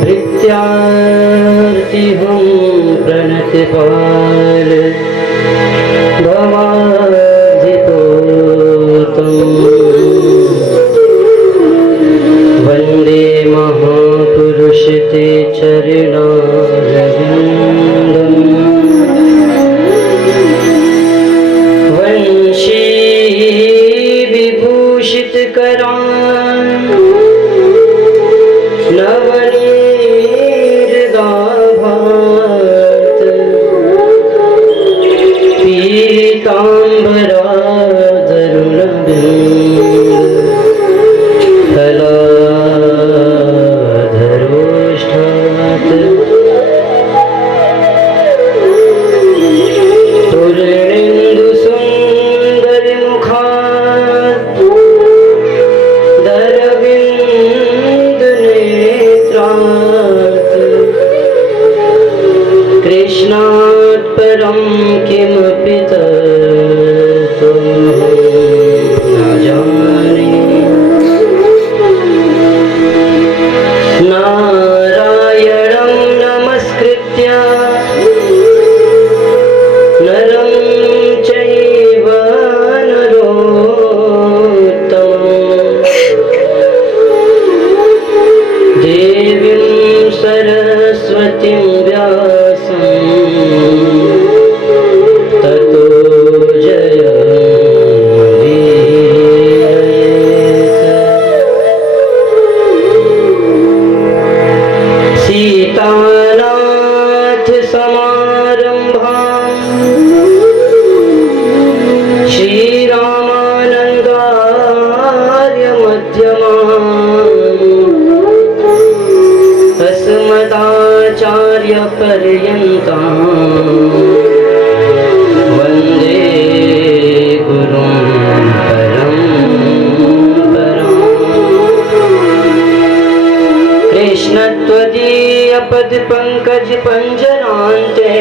भृत्यार्ति हम प्रणतिपाल भवाधिपोतम वंदे महापुरुष ते चरणारविंदम वंशी विभूषित करान नवनीर्दाभात पीतांबरा धरुणबिंब पूर्णेन्दु सुंदर मुखात् दरविंद नेत्रात् कृष्णात् परं किमपि तत्त्वं न जाने। नारायणं नमस्कृत्य नरं चैव नरोत्तमं देवीं सरस्वतीं व्यासं ततो जयमुदीरयेत्। सीतानाथ समारंभां श्रीरामानन्दार्य मध्यमाम् अस्मदाचार्य पर्यन्तां वन्दे गुरुं परम्पराम्। कृष्णत्वदीय पद पंकज पंजरान्ते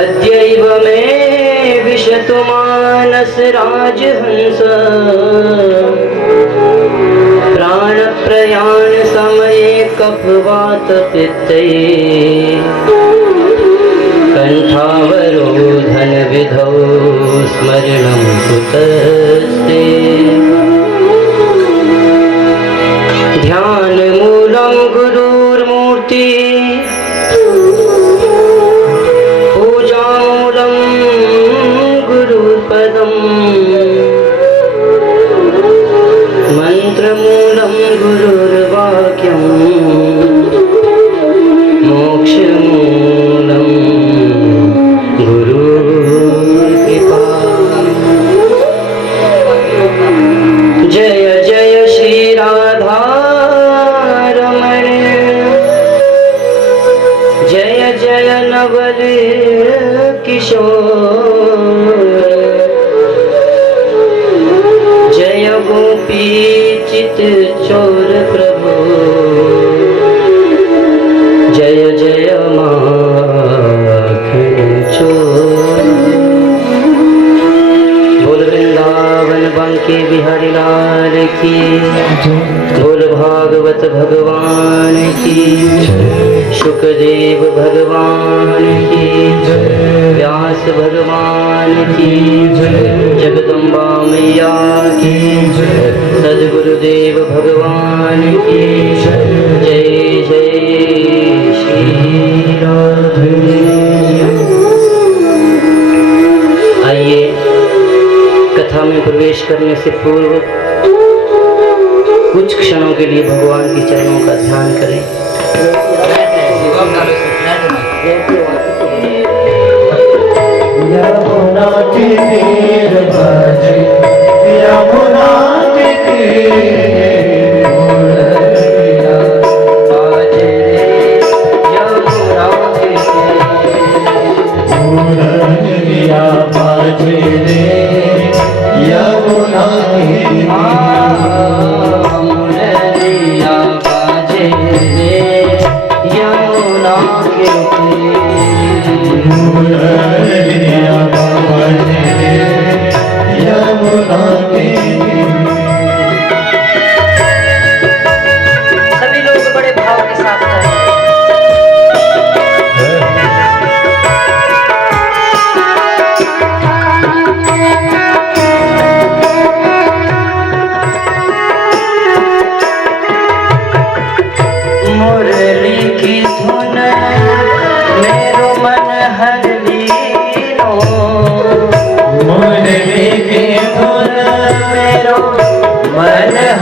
अद्यैव मे विशतु मानस राजहंस प्राणप्रयाण समये कफवात पित्ते कंठावरोधन विधौ स्मरणं कुतस्ते। ध्यान मूलं गुरुर्मूर्ति पूजा मूलं गुरुपदम् मंत्रमूलं गुरुर्वाक्यं मोक्षमूलं गुरुर्कृपा। जय जय श्री राधारमण जय जय नवल किशोर जय गोपी चित चोर प्रभु जय जय माखन चोर। बोल वृंदावन बांके बिहारी लाल की बोल भागवत भगवान की शुकदेव भगवान की व्यास भगवान की जगदम्बा मैया की सद्गुरुदेव भगवान की जय जय श्री राधे। आइए कथा में प्रवेश करने से पूर्व कुछ क्षणों के लिए भगवान के चरणों का ध्यान करें। यमुना के तीर बाजे यमुना के तीर मुरलिया बाजे यमुना के मुरलिया बाजे यमुना मुरलिया बाजे यमुना के मुरलिया बाजे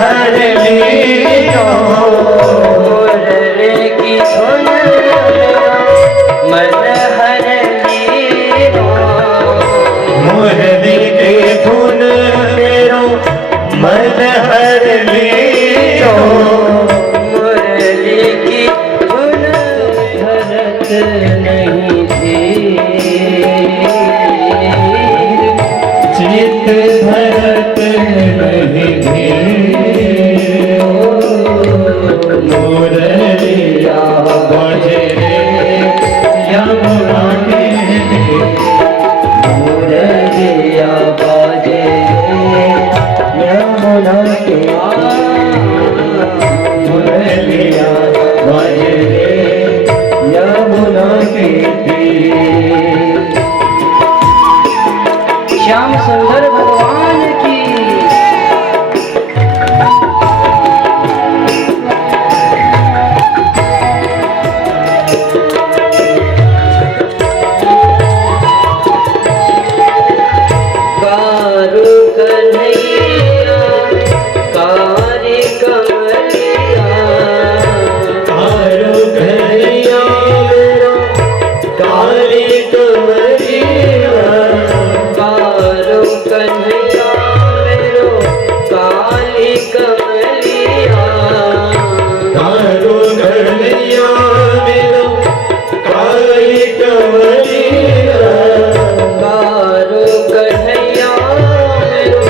हर लियो मुरली की धुन मन हर लियो मुरली की धुन मेरो मन हर लियो मुरली की धुन भरत नहीं थी चित भरत नहीं धीर मुरलिया बजे यमुना के मुरलिया बाजे यमुना के मुरलिया बजे यमुना के तीर। श्याम सुंदर भगवान की कारू कन्हैया कारी कमलिया कारू कन्हैया मेरो काली कमलिया कारू कन्हैया मेरो काली कमलिया कारू कन्हैया मेरो काली कमलिया कारू कन्हैया मेरो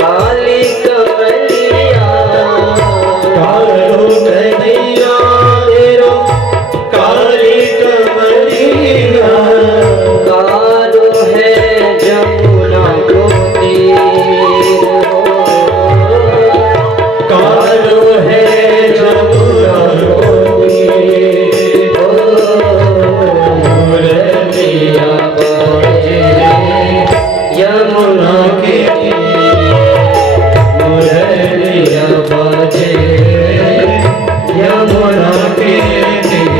काली कमलिया कारू कन्हैया मेरो काली कमलिया कारू है जमुना को तीर हो कारू है जमुना रोती मुरलिया बाजे यमुना के मुरलिया बाजे यमुना के तीर।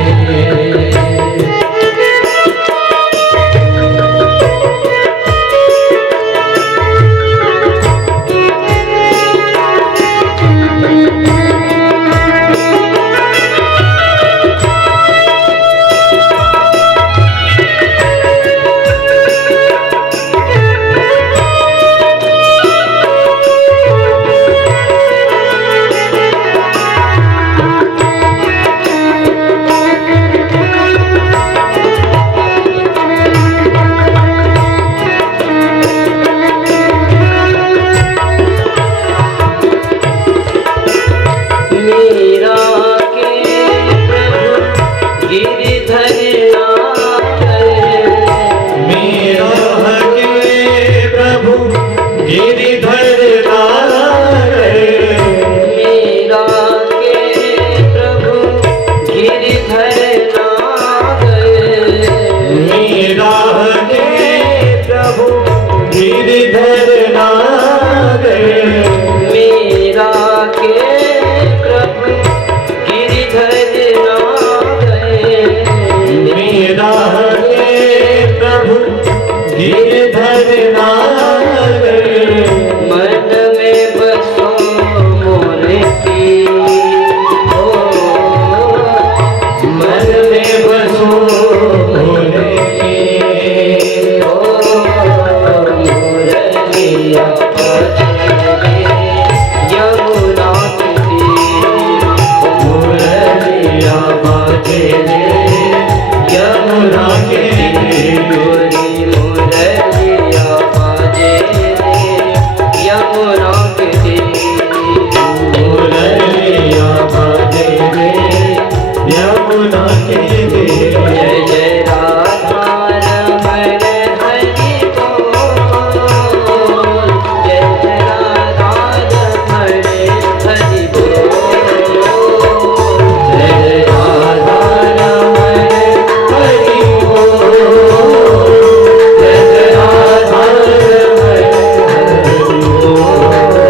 मीरा के प्रभु गिरिधर मेरा के प्रभु गिरिधर नारे मीरा के प्रभु गिरिधर मेरा के प्रभु गिरिधर नारे मीरा के प्रभु गिरिधर मेरा के प्रभु गिरिधर नारे मन में बसो मोर की ओ मन में बसो भोले की ओ मुरलिया बाजे यमुना के तीर मुरलिया बाजे यमुना के तीर। गोरी मुरलिया बाजे यमुना के तीर मुरलिया बाजे यमुना के तीर। जय जय राधा रमण हरि बोल जय जय राधा रमण हरि बोल जय राधा रमण हरि बोल जय राधा रमण हरि बोल।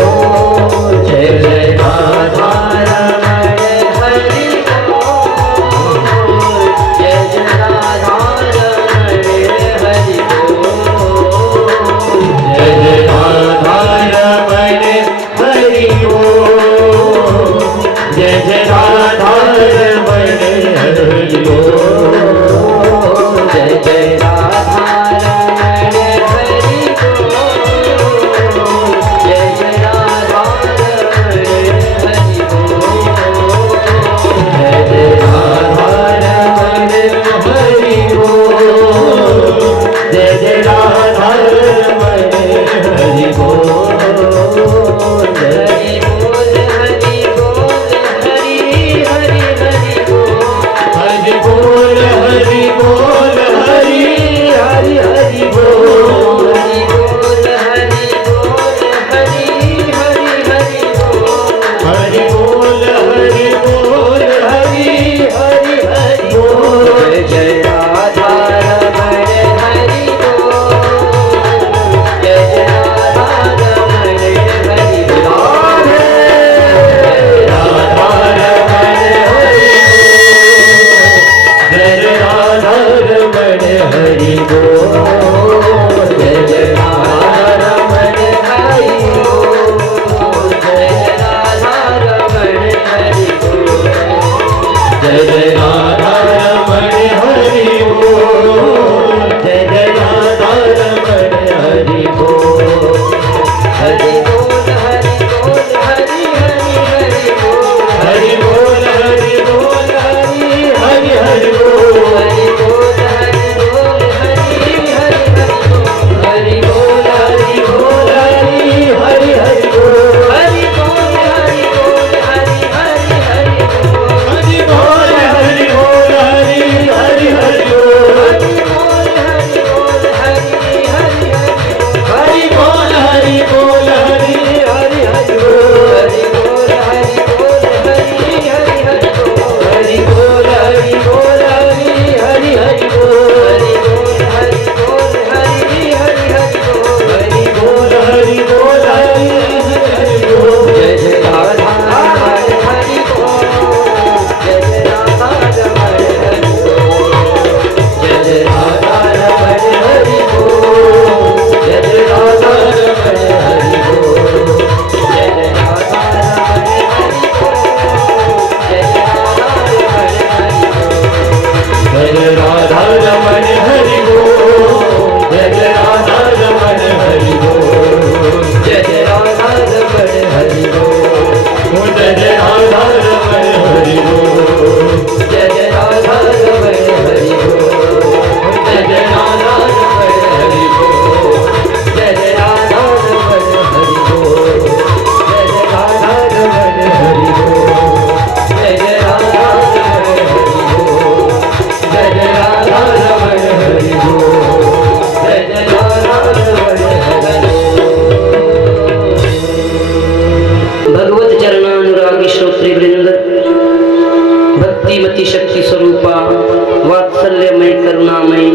करुणामयी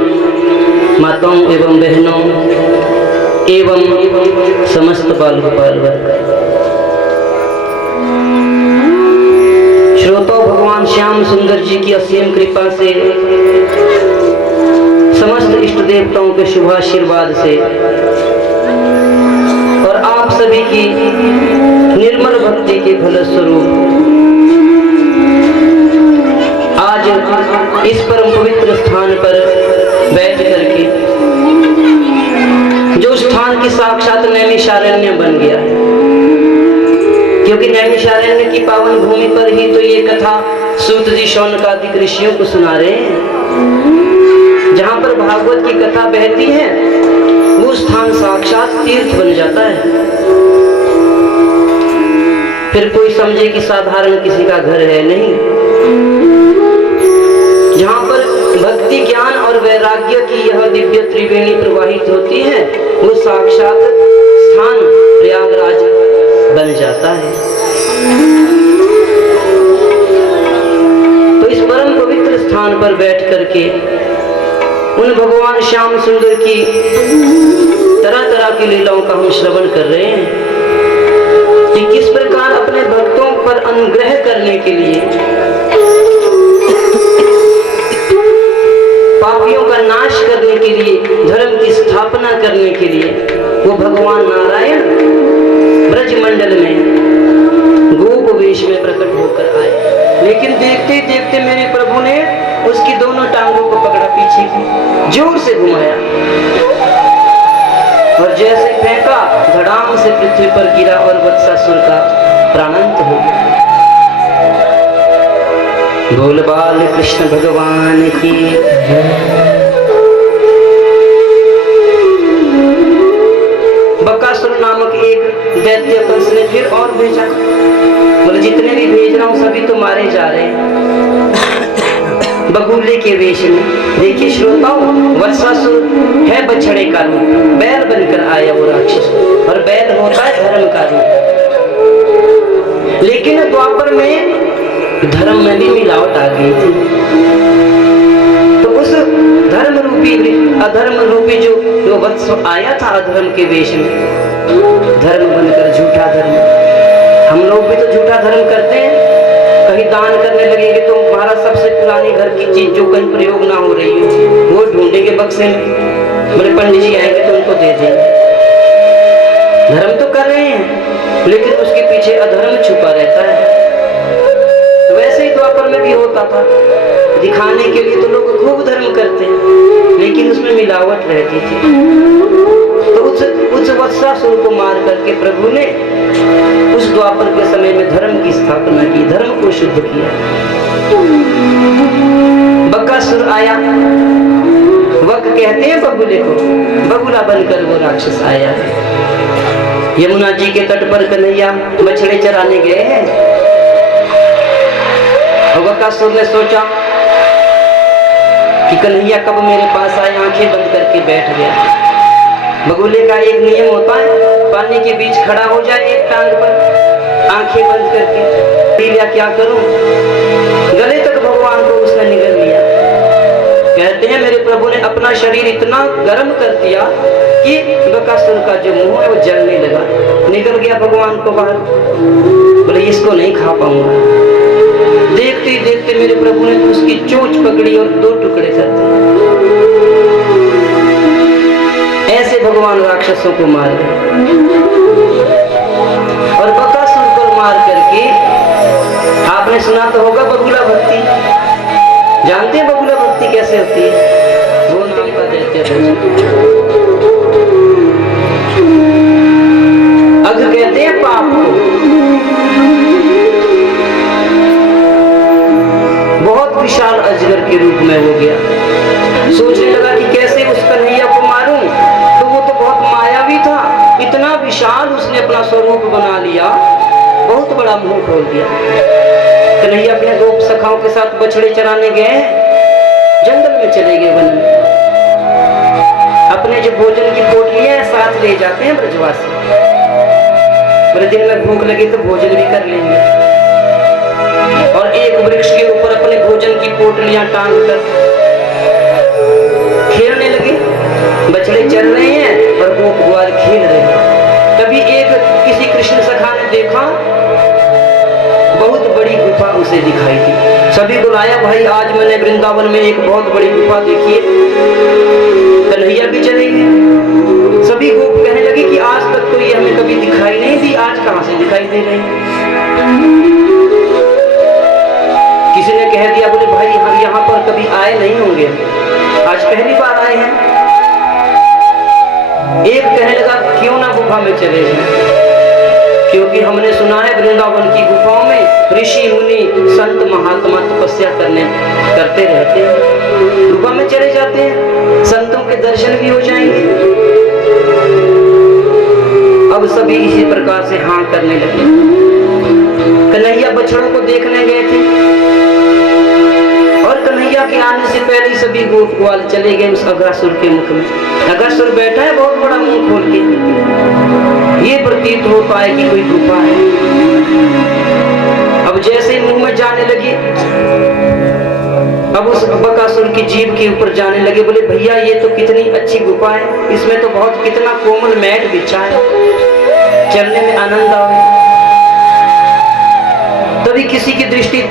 माताओं एवं बहनों एवं समस्त बाल गोपाल वर्ग, श्रोताओं, भगवान श्याम सुंदर जी की असीम कृपा से, समस्त इष्ट देवताओं के शुभ आशीर्वाद से और आप सभी की निर्मल भक्ति के फल स्वरूप आज इस परम पवित्र स्थान पर बैठ करके, जो स्थान की साक्षात नैमिषारण्य बन गया है, क्योंकि नैमिषारण्य की पावन भूमि पर ही तो ये कथा सूत जी शौनकादिक ऋषियों को सुना रहे हैं। जहां पर भागवत की कथा बहती है वो स्थान साक्षात तीर्थ बन जाता है। फिर कोई समझे कि साधारण किसी का घर है, नहीं। जहां पर भक्ति, ज्ञान और वैराग्य की यह दिव्य त्रिवेणी प्रवाहित होती है वो साक्षात स्थान प्रयागराज बन जाता है। तो इस परम पवित्र स्थान पर बैठ करके उन भगवान श्याम सुंदर की तरह तरह की लीलाओं का हम श्रवण कर रहे हैं कि किस प्रकार अपने भक्तों पर अनुग्रह करने के लिए, पापियों का नाश करने के लिए, धर्म की स्थापना करने के लिए वो भगवान नारायण ब्रजमंडल में गोप वेश में प्रकट होकर आए। लेकिन देखते देखते मेरे प्रभु ने उसकी दोनों टांगों को पकड़ा, पीछे की जोर से घुमाया और जैसे फेंका धड़ाम से पृथ्वी पर गिरा और वत्सासुर का प्राणांत हो गया। बोल बाल कृष्ण भगवान की। बकासुर नामक एक दैत्य कंस ने फिर और भेजा, बोले जितने भी भेज रहा हूं सभी तो मारे जा रहे हैं बगुले के वेश में। देखिए श्रोताओं, वत्सासुर है बछड़े का रूप, बैल बनकर आया वो राक्षस, और बैल होता है धर्म का रूप। लेकिन द्वापर में धर्म में भी मिलावट आ गई थी। तो उस धर्म रूपी अधर्म रूपी जो वत्स आया था अधर्म के वेश में, धर्म बनकर झूठा धर्म। हम लोग भी तो झूठा धर्म करते हैं। कहीं दान करने लगेंगे तो हमारा सबसे पुरानी घर की चीज जो कहीं प्रयोग ना हो रही हो वो ढूंढेंगे बक्से में, बोले पंडित जी आएंगे तो उनको दे देंगे। धर्म तो कर रहे हैं लेकिन उसके पीछे अधर्म छुपा रहता है। वैसे ही द्वापर में भी होता था, दिखाने के लिए तो लोग खूब धर्म करते हैं लेकिन उसमें मिलावट रहती थी। तो उस वत्सासुर को मार करके प्रभु ने उस द्वापर के समय में धर्म की स्थापना की, धर्म को शुद्ध किया। बकासुर आया, वक कहते हैं बगुले को, बगुला बनकर वो राक्षस आया। यमुना जी के तट पर कन्हैया बछड़े चराने गए हैं। बकासुर ने सोचा कि कन्हैया कब मेरे पास आए, आंखें बंद करके बैठ गया। बगुले का एक नियम होता है, पानी के बीच खड़ा हो जाए एक टांग पर, आंखें बंद करके, लिया क्या करूं, गले तक भगवान को उसने निगल लिया। कहते हैं मेरे प्रभु ने अपना शरीर इतना गर्म कर दिया कि बकासुर का जो मुंह है वो जलने लगा, निकल गया भगवान को बाहर। बोले इसको नहीं खा पाऊंगा। देखते ही देखते मेरे प्रभु ने उसकी चोंच पकड़ी और दो टुकड़े कर दिए। ऐसे भगवान राक्षसों को मार गए। और बकासुर को मार करके आपने सुना तो होगा बगुला भक्ति, जानते हैं बगुला भक्ति कैसे होती है? वो नाम का दैत्य अघ कहते हैं पाप को। बहुत विशाल अजगर के रूप में हो गया। सोचने लगा कि कैसे उस कन्हैया को मारूं, तो वो तो बहुत मायावी था, इतना विशाल उसने अपना स्वरूप बना लिया, बहुत बड़ा मुंह खोल दिया। कन्हैया अपने गोप सखाओं के साथ बछड़े चराने गए, जंगल में चले गए, वन में। अपने जो भोजन की पोटलियां साथ ले जाते हैं ब्रजवासी, मेरे दिन में भूख लगी तो भोजन भी कर लेंगे, और एक वृक्ष के ऊपर अपने भोजन की पोटलियां टांग कर बछड़े चल रहे हैं और वो ग्वाल खेल रहे हैं। तभी एक किसी कृष्ण सखा ने देखा, बहुत बड़ी गुफा उसे दिखाई दी। सभी बुलाया, भाई आज मैंने वृंदावन में एक बहुत बड़ी गुफा देखी है। कन्हैया भी चले गए। सभी गोप कहने लगे कि आज तक तो ये हमें कभी दिखाई नहीं दी, आज कहां से दिखाई दे रही। किसी ने कह दिया, बोले भाई हम यहाँ पर कभी आए नहीं होंगे, आज पहली बार आए हैं। एक कहने लगा, क्यों ना गुफा में चले जाएं, क्योंकि हमने सुना है वृंदावन की गुफाओं में ऋषि मुनि संत महात्मा तपस्या करते रहते हैं। गुफा में चले जाते हैं, संतों के दर्शन भी हो जाएंगे। अब सभी इसी प्रकार से हाँ करने लगे। कन्हैया बछड़ों को देखने गए थे और कन्हैया के आने से पहले सभी गोप ग्वाल चले गए उस अगासुर के मुख में। अगासुर बैठा है बहुत बड़ा मुंह खोल के, ये प्रतीत होता है कि कोई गुफा है। अब जैसे मुंह में जाने लगी, अब उस बकासुर की जीभ के ऊपर जाने लगे। बोले भैया ये तो कितनी अच्छी गुफा है, इसमें तो बहुत कितना कोमल मैट बिछा है, चलने में आनंद आवे। तभी किसी की दृष्टि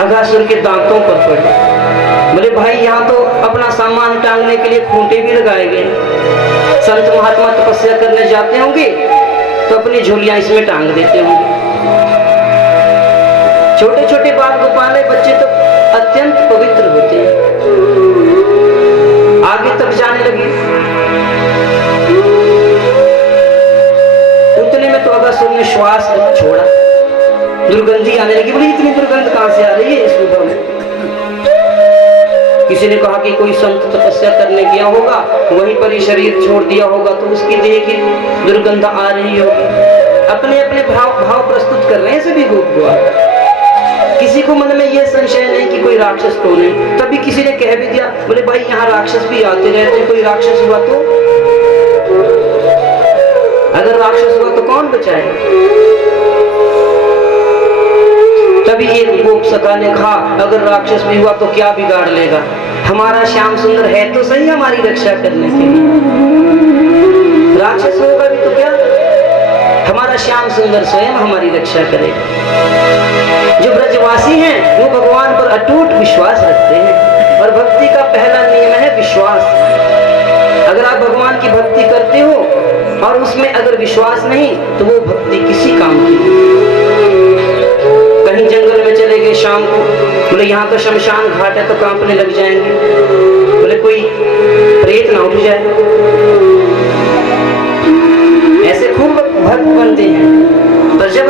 अगासुर के दांतों पर पड़ी। बोले भाई यहाँ तो अपना सामान टांगने के लिए खूंटे भी लगाए गए। संत महात्मा तपस्या करने जाते होंगे तो अपनी झोलियां इसमें टांग देते होंगे। छोटे छोटे बाल गोपाले बच्चे तो अत्यंत पवित्र होते हैं। आगे तक जाने लगे, उतने में तो अगासुर ने श्वास छोड़ा, दुर्गंधी आने लगी। बोली इतनी दुर्गंध कहां से आ रही है इस गुफा में। किसी ने कहा कि कोई संत तपस्या करने गया होगा, वहीं पर ही शरीर छोड़ दिया होगा तो उसकी देह की दुर्गंध आ रही होगी। अपने अपने भाव प्रस्तुत कर रहे हैं सभी गोप ग्वाल। किसी को मन में यह संशय नहीं कि कोई राक्षस तो नहीं। तभी किसी ने कह भी दिया, बोले भाई यहाँ राक्षस भी आते रहते हैं, कोई राक्षस हुआ तो? अगर राक्षस हुआ तो कौन बचाएगा? तभी एक गोप सखा ने कहा, अगर राक्षस भी हुआ तो क्या बिगाड़ लेगा, हमारा श्याम सुंदर है तो सही हमारी रक्षा करने के लिए। राक्षस होगा भी तो क्या, हमारा श्याम सुंदर स्वयं हमारी रक्षा करेगा। जो ब्रजवासी हैं वो भगवान पर अटूट विश्वास रखते हैं और भक्ति का पहला नियम है विश्वास। अगर आप भगवान की भक्ति करते हो और उसमें अगर विश्वास नहीं तो वो भक्ति किसी काम की नहीं। कहीं जंगल में चले गए शाम को, बोले यहाँ तो शमशान घाट है तो कांपने लग जाएंगे, बोले कोई प्रेत ना उठ जाए। ऐसे खूब भक्त बनते हैं, पर जब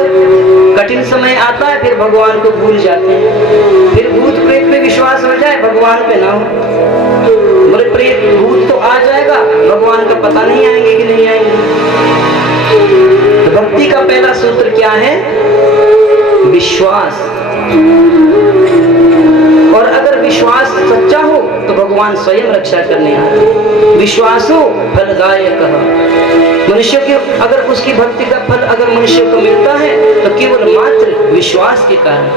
कठिन समय आता है फिर भगवान को भूल जाते हैं। फिर भूत प्रेत पे विश्वास हो जाए, भगवान पे ना हो। बोले प्रेत भूत तो आ जाएगा, भगवान का पता नहीं आएंगे कि नहीं आएंगे। तो भक्ति का पहला सूत्र क्या है? विश्वास। और अगर विश्वास सच्चा हो तो भगवान स्वयं रक्षा करने आते। विश्वासो फलदायक। मनुष्य के अगर उसकी भक्ति का फल अगर मनुष्य को मिलता है तो केवल मात्र विश्वास के कारण।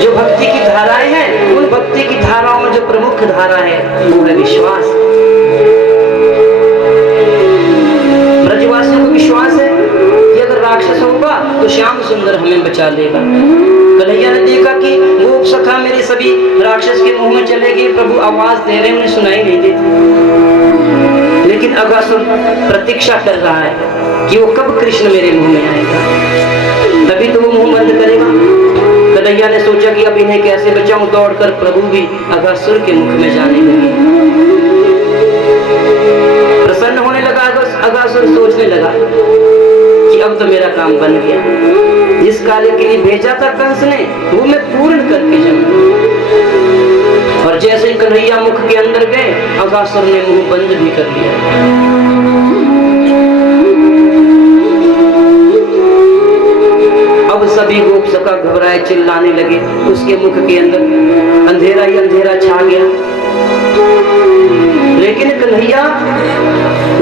जो भक्ति की धाराएं हैं, उन भक्ति की धाराओं में जो प्रमुख धारा है वो है विश्वास। ब्रजवासियों को विश्वास है कि अगर राक्षस होगा तो श्याम सुंदर हमें बचा लेगा। कन्हैया ने देखा कि गोप सखा मेरे सभी राक्षस के मुंह में चले गए, प्रभु आवाज दे रहे, उन्हें सुनाई नहीं देती। लेकिन अगासुर प्रतीक्षा कर रहा है कि वो कब कृष्ण मेरे मुंह में आएगा, तभी तो वो मुंह बंद करेगा। कन्हैया ने सोचा कि अब इन्हें कैसे बचाऊं, दौड़कर प्रभु भी अगासुर के मुख में जाने लगे। प्रसन्न होने लगा अगासुर, सोचने लगा कि अब तो मेरा काम बन गया। जिस कार्य के लिए भेजा था कंस ने वो मैं पूर्ण करके जाऊंगा। और जैसे ही कन्हैया मुख के अंदर गए, अगासुर ने मुंह बंद भी कर लिया। अब सभी गोप सखा घबराए चिल्लाने लगे। उसके मुख के अंदर अंधेरा ही अंधेरा छा गया। लेकिन कन्हैया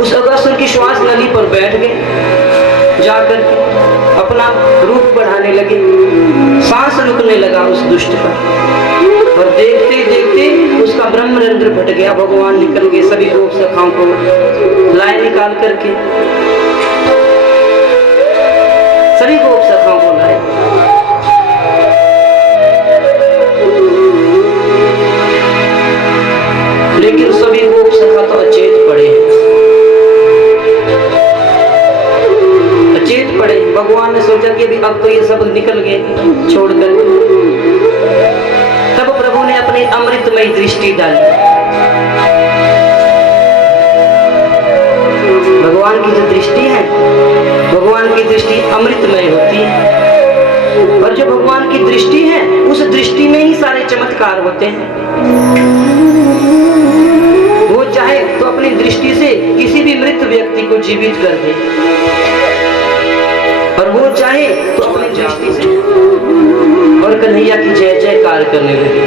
उस अगासुर की श्वास नली पर बैठ गए, जाकर अपना रूप बढ़ाने लगे। सांस रुकने लगा उस दुष्ट पर और देखते देखते उसका अब ब्रह्मरंध्र फट गया, भगवान निकल गए, सभी गोप सखाओं को लाए निकाल करके, सभी गोप सखाओं को लाए। लेकिन सभी गोप सखा तो अचेत पड़े, अचेत पड़े। भगवान ने सोचा कि अभी अब तो ये सब निकल गए छोड़कर, तब प्रभु ने अपनी अमृतमयी दृष्टि डाली। भगवान की जो दृष्टि है, भगवान की दृष्टि अमृतमय होती है, और जो भगवान की दृष्टि है उस दृष्टि में ही सारे चमत्कार होते हैं। वो चाहे तो अपनी दृष्टि से किसी भी मृत व्यक्ति को जीवित कर दे, और वो चाहे तो अपनी दृष्टि से और कन्हैया की जय जयकार करने लगे।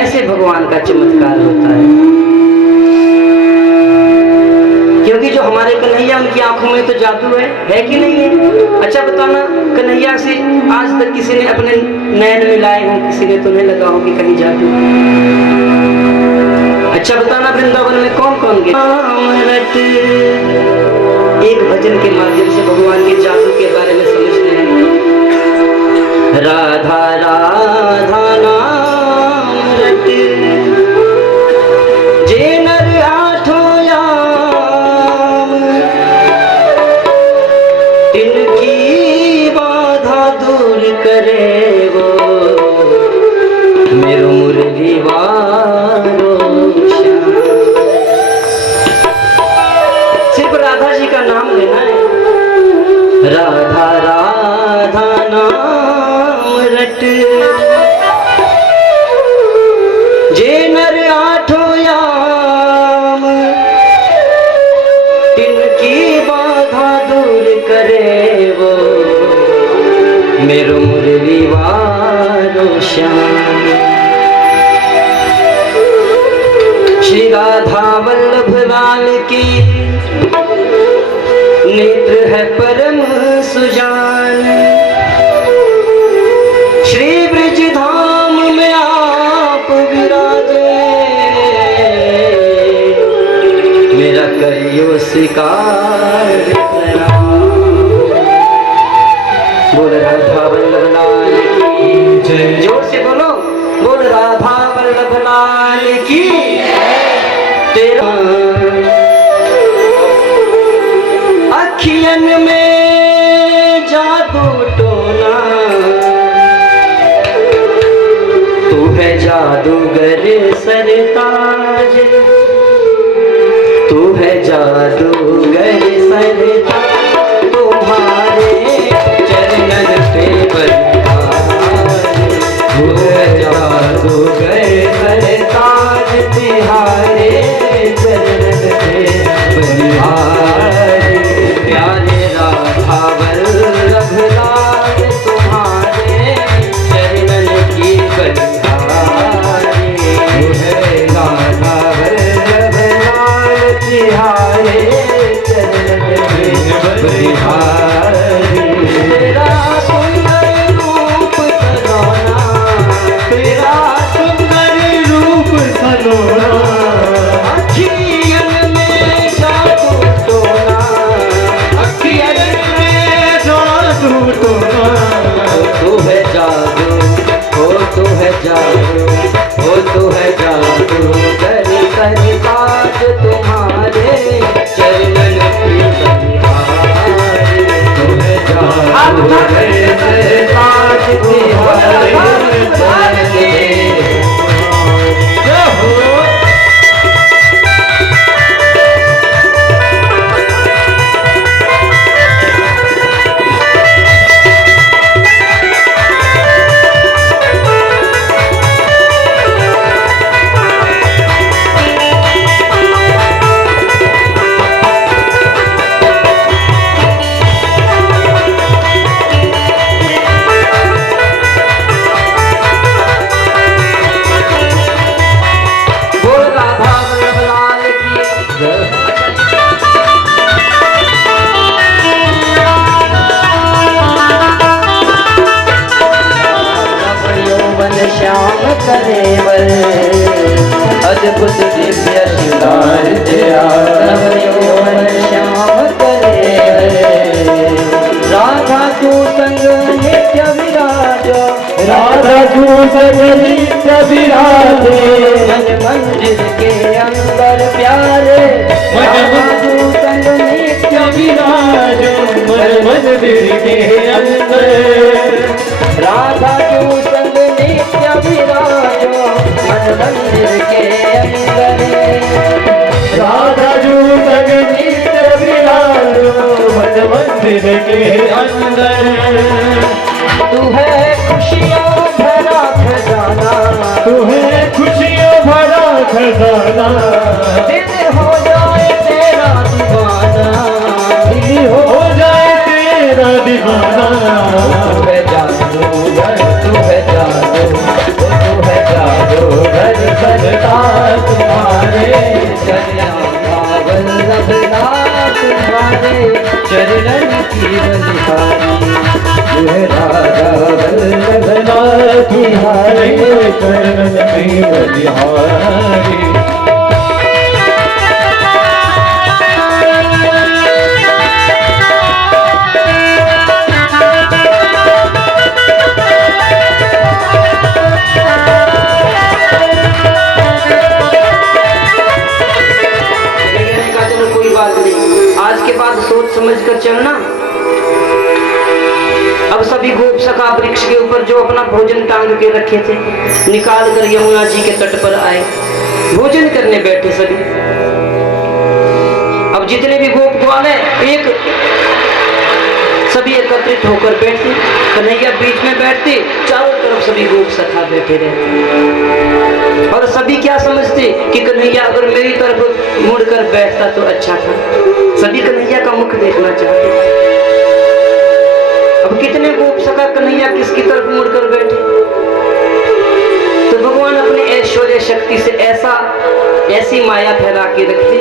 ऐसे भगवान का चमत्कार होता है, क्योंकि जो हमारे कन्हैया, उनकी आंखों में तो जादू है कि नहीं है? अच्छा बताना, कन्हैया से आज तक किसी ने अपने नैन मिलाए हों, किसी ने तुम्हें लगा हो कि कहीं जादू? अच्छा बताना, वृंदावन में कौन कौन गया? एक भजन के माध्यम से भगवान के जादू के बारे में समझते हैं। राधा राधा नाम रट, जे नर आठों याम, तिनकी बाधा दूर करे वो, मेरो मुरली वारो श्याम। सिर्फ राधा जी का नाम लेना है। राधा राधा नाम रट, जे नर आठों याम, तिनकी बाधा दूर करे वो, मेरो मुरली वारो श्याम। श्री राधा वल्लभ लाल की नेत्र है परम सुजान, श्री ब्रज धाम में आप विराजे, मेरा करियो स्वीकार प्रणाम। बोल राधा वल्लभ लाल की जय, जोर से बोलो, बोल राधा वल्लभ लाल की। तेरा अखियन में जादू टोना, तू है जादूगर सरताज, तू है जादूगर सरताज, तुम्हारे चरणन पे बलिहार, तू है जादूगर सरताज, तिहारे चरणन पे बलिहार। प्यारे राधा वल्लभ लाल, तुम्हारे चरणन की बलिहारी, तू है राधा वल्लभ लाल, तिहारे दिव्य श्रृंगार तेरा नव यौवन श्याम करे राधा तू संग नित्य विराजो राधा तू संग नित्य विराजे मन मंदिर के अंदर प्यारे राधा तू संग नित्य विराजो मन मंदिर के अंदर राधा तू संग नित्य विराजो मन मंदिर के अंदर राधा तू संग नित्य विराजो मन मंदिर के अंदर तू है खुशियों भरा खजाना तू है खुशियों भरा खजाना दिल हो जाए तेरा दीवाना दिल हो जाए तेरा दीवाना तू है जादूगर तू है जादू तू है जादूगर बनता तुम्हारे चरणों वल्लभ नाथ तुम्हारे चरणन की बलिहारी तू है राजा वल्लभ नाथ तुम्हारे चरण में बलिहारी कोई बात नहीं, आज के बाद सोच समझ कर चलना। अब सभी गोप सखा वृक्ष के ऊपर जो अपना भोजन टांग के रखे थे निकाल कर यमुना जी के तट पर आए, भोजन करने बैठे सभी। अब जितने भी गोप ग्वाल है एक सभी एकत्रित होकर बैठते, कन्हैया बीच में बैठते, चारों तरफ सभी गोप सखा बैठे रहते और सभी क्या समझते कि कन्हैया अगर मेरी तरफ मुड़कर बैठता तो अच्छा था। सभी कन्हैया का मुख देखना चाहते। अब कितने गोप सखा कन्हैया किसकी तरफ मुड़कर बैठे, तो भगवान अपने ऐश्वर्य शक्ति से ऐसी माया फैला के रखते,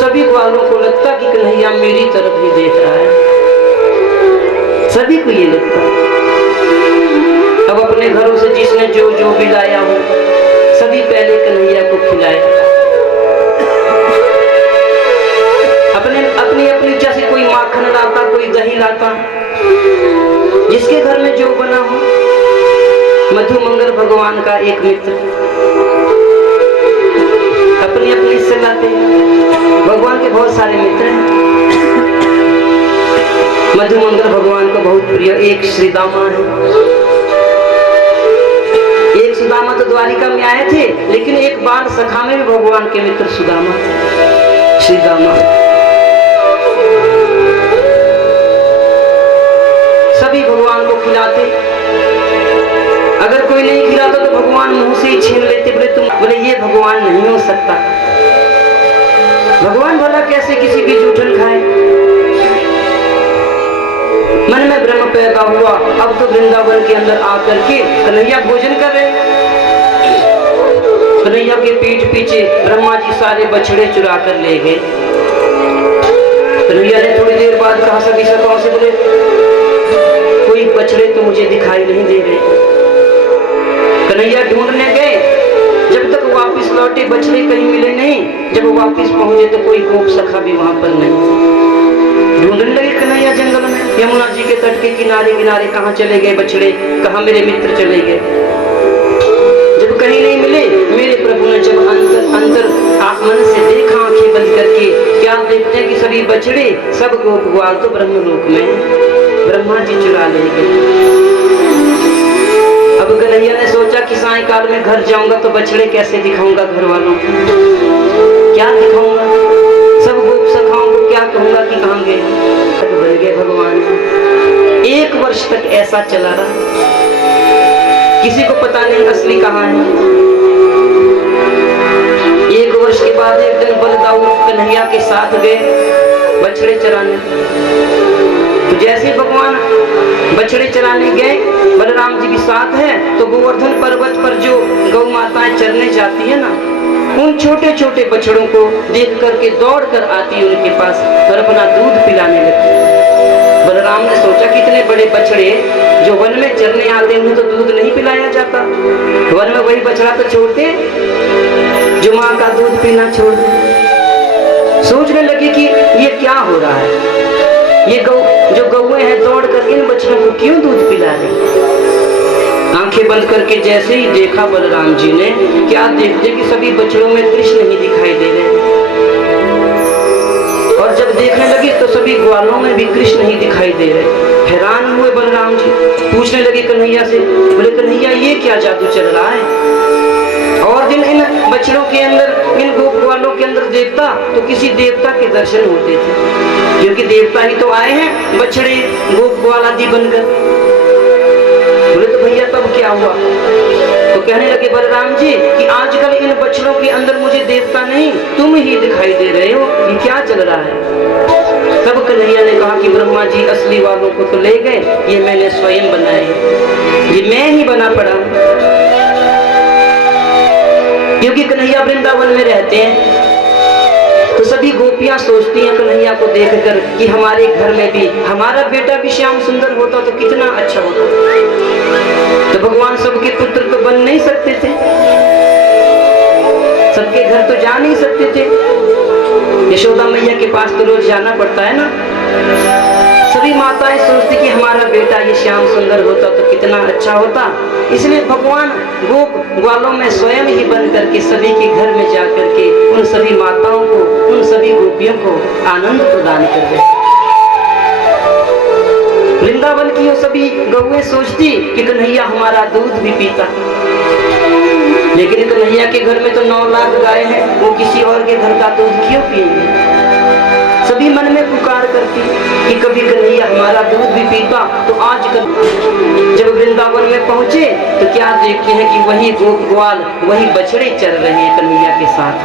सभी ग्वालों को लगता कि कन्हैया मेरी तरफ ही देख रहा है। सभी को ये लगता। अब अपने घरों से जिसने जो जो भी लाया हो सभी पहले कन्हैया को खिलाए। अपनी अपनी जैसे कोई माखन लाता, कोई दही लाता, जिसके घर में जो बना हो। मधु मंगल भगवान का एक मित्र अपनी अपनी से लाते। भगवान के बहुत सारे मित्र हैं। मधु मंगल भगवान को बहुत प्रिय एक श्रीदामा है। एक सुदामा तो द्वारिका में आए थे, लेकिन एक बाल सखा में भी भगवान के मित्र सुदामा थे, श्रीदामा। सभी भगवान को खिलाते। अगर कोई नहीं खिलाता तो भगवान मुंह से ही छीन लेते, बोले ये भगवान नहीं हो सकता। भगवान भला कैसे किसी की जूठन खाए। मन में ब्रह्म पैदा हुआ। अब तो वृंदावन के अंदर आकर के कन्हैया भोजन कर रहे। कन्हैया के पीठ पीछे ब्रह्मा जी सारे बछड़े चुरा कर ले गए। कन्हैया ने थोड़ी देर बाद कहा सभी सखाओं से, बोले कोई बछड़े तो मुझे दिखाई नहीं दे रहे। कन्हैया ढूंढने गए, जब तक वापस लौटे बछड़े कहीं मिले नहीं। जब वापस पहुंचे तो कोई गोप सखा भी वहां पर नहीं। ढूंढने लगे कन्हैया जंगल में, यमुना जी के तट के किनारे किनारे, कहाँ चले गए बछड़े, कहाँ मेरे मित्र चले गए। जब कहीं नहीं मिले, मेरे प्रभु ने जब अंतर मन से देखा आंखें बंद करके, क्या देखते हैं कि सभी बछड़े सब गोप ग्वाल तो ब्रह्मलोक में ब्रह्मा जी चुरा ले गए। अब कन्हैया ने सोचा कि सायंकाल में घर जाऊंगा तो बछड़े कैसे दिखाऊंगा घर वालों को, क्या दिखाऊंगा, सब गोप सखाओं को क्या कहूंगा कि कहाँ गए। बन गए भगवान। 1 वर्ष तक ऐसा चला रहा, किसी को पता नहीं असली कहाँ है। 1 वर्ष के बाद एक दिन बलदाऊ कन्हैया के साथ गए बछड़े चराने। तो जैसे भगवान बछड़े चराने गए, बलराम जी भी साथ है, तो गोवर्धन पर्वत पर जो गौ माताएं चरने जाती है ना, उन छोटे छोटे बछड़ों को देख करके दौड़ कर आती है उनके पास और अपना दूध पिलाने लगती। बलराम ने सोचा कि इतने बड़े बछड़े जो वन में चरने आते हैं तो दूध नहीं पिलाया जाता, वन में वही बछड़ा तो छोड़ते जो माँ का दूध पीना छोड़ दे। सोचने लगी कि ये क्या हो रहा है, ये जो गौएं हैं दौड़ कर इन बच्चों को क्यों दूध पिला रही। आंखें बंद करके जैसे ही देखा बलराम जी ने, क्या देखते कि सभी बछड़ों में कृष्ण ही दिखाई दे रहे। और जब देखने लगी तो सभी ग्वालों में भी कृष्ण ही दिखाई दे रहे। हैरान हुए बलराम जी, पूछने लगे कन्हैया से, बोले कन्हैया ये क्या जादू चल रहा है। और दिन इन बछड़ों के अंदर, इन गोप ग्वालों के अंदर देखता तो किसी देवता के दर्शन होते थे, क्योंकि देवता ही तो आए हैं बछड़े गोप ग्वाल आदि बनकर। बोले तो भैया तब क्या हुआ। तो कहने लगे बलराम जी कि आजकल इन बछड़ों के अंदर मुझे देवता नहीं तुम ही दिखाई दे रहे हो, ये क्या चल रहा है। तब कन्हैया ने कहा कि ब्रह्मा जी असली वालों को तो ले गए, ये मैंने स्वयं बनाए, ये मैं ही बना पड़ा। क्योंकि कन्हैया वृंदावन में रहते हैं तो सभी गोपियां सोचती हैं कन्हैया को देखकर कि हमारे घर में भी हमारा बेटा भी श्याम सुंदर होता तो कितना अच्छा होता। तो भगवान सबके पुत्र तो बन नहीं सकते थे, सबके घर तो जा नहीं सकते थे, यशोदा मैया के पास तो रोज जाना पड़ता है ना। सभी माताएं सोचती कि हमारा बेटा ये श्याम सुंदर होता तो कितना अच्छा होता। इसलिए भगवान गोप ग्वालों में स्वयं ही बन करके सभी के घर में जाकर के उन सभी माताओं को, उन सभी गोपियों को आनंद प्रदान कर दे। वृंदावन की वो सभी गौएं सोचती कि कन्हैया हमारा दूध भी पीता, लेकिन कन्हैया के घर में तो 9 लाख गाय है, वो किसी और के घर का दूध क्यों पिएंगे। सभी मन में पुकार करती कि कभी कन्हैया हमारा दूध भी पीता। तो आज जब वृंदावन में पहुंचे तो क्या देखते हैं कि वही गोप ग्वाल, वही बछड़े चल रहे हैं कन्हैया के साथ।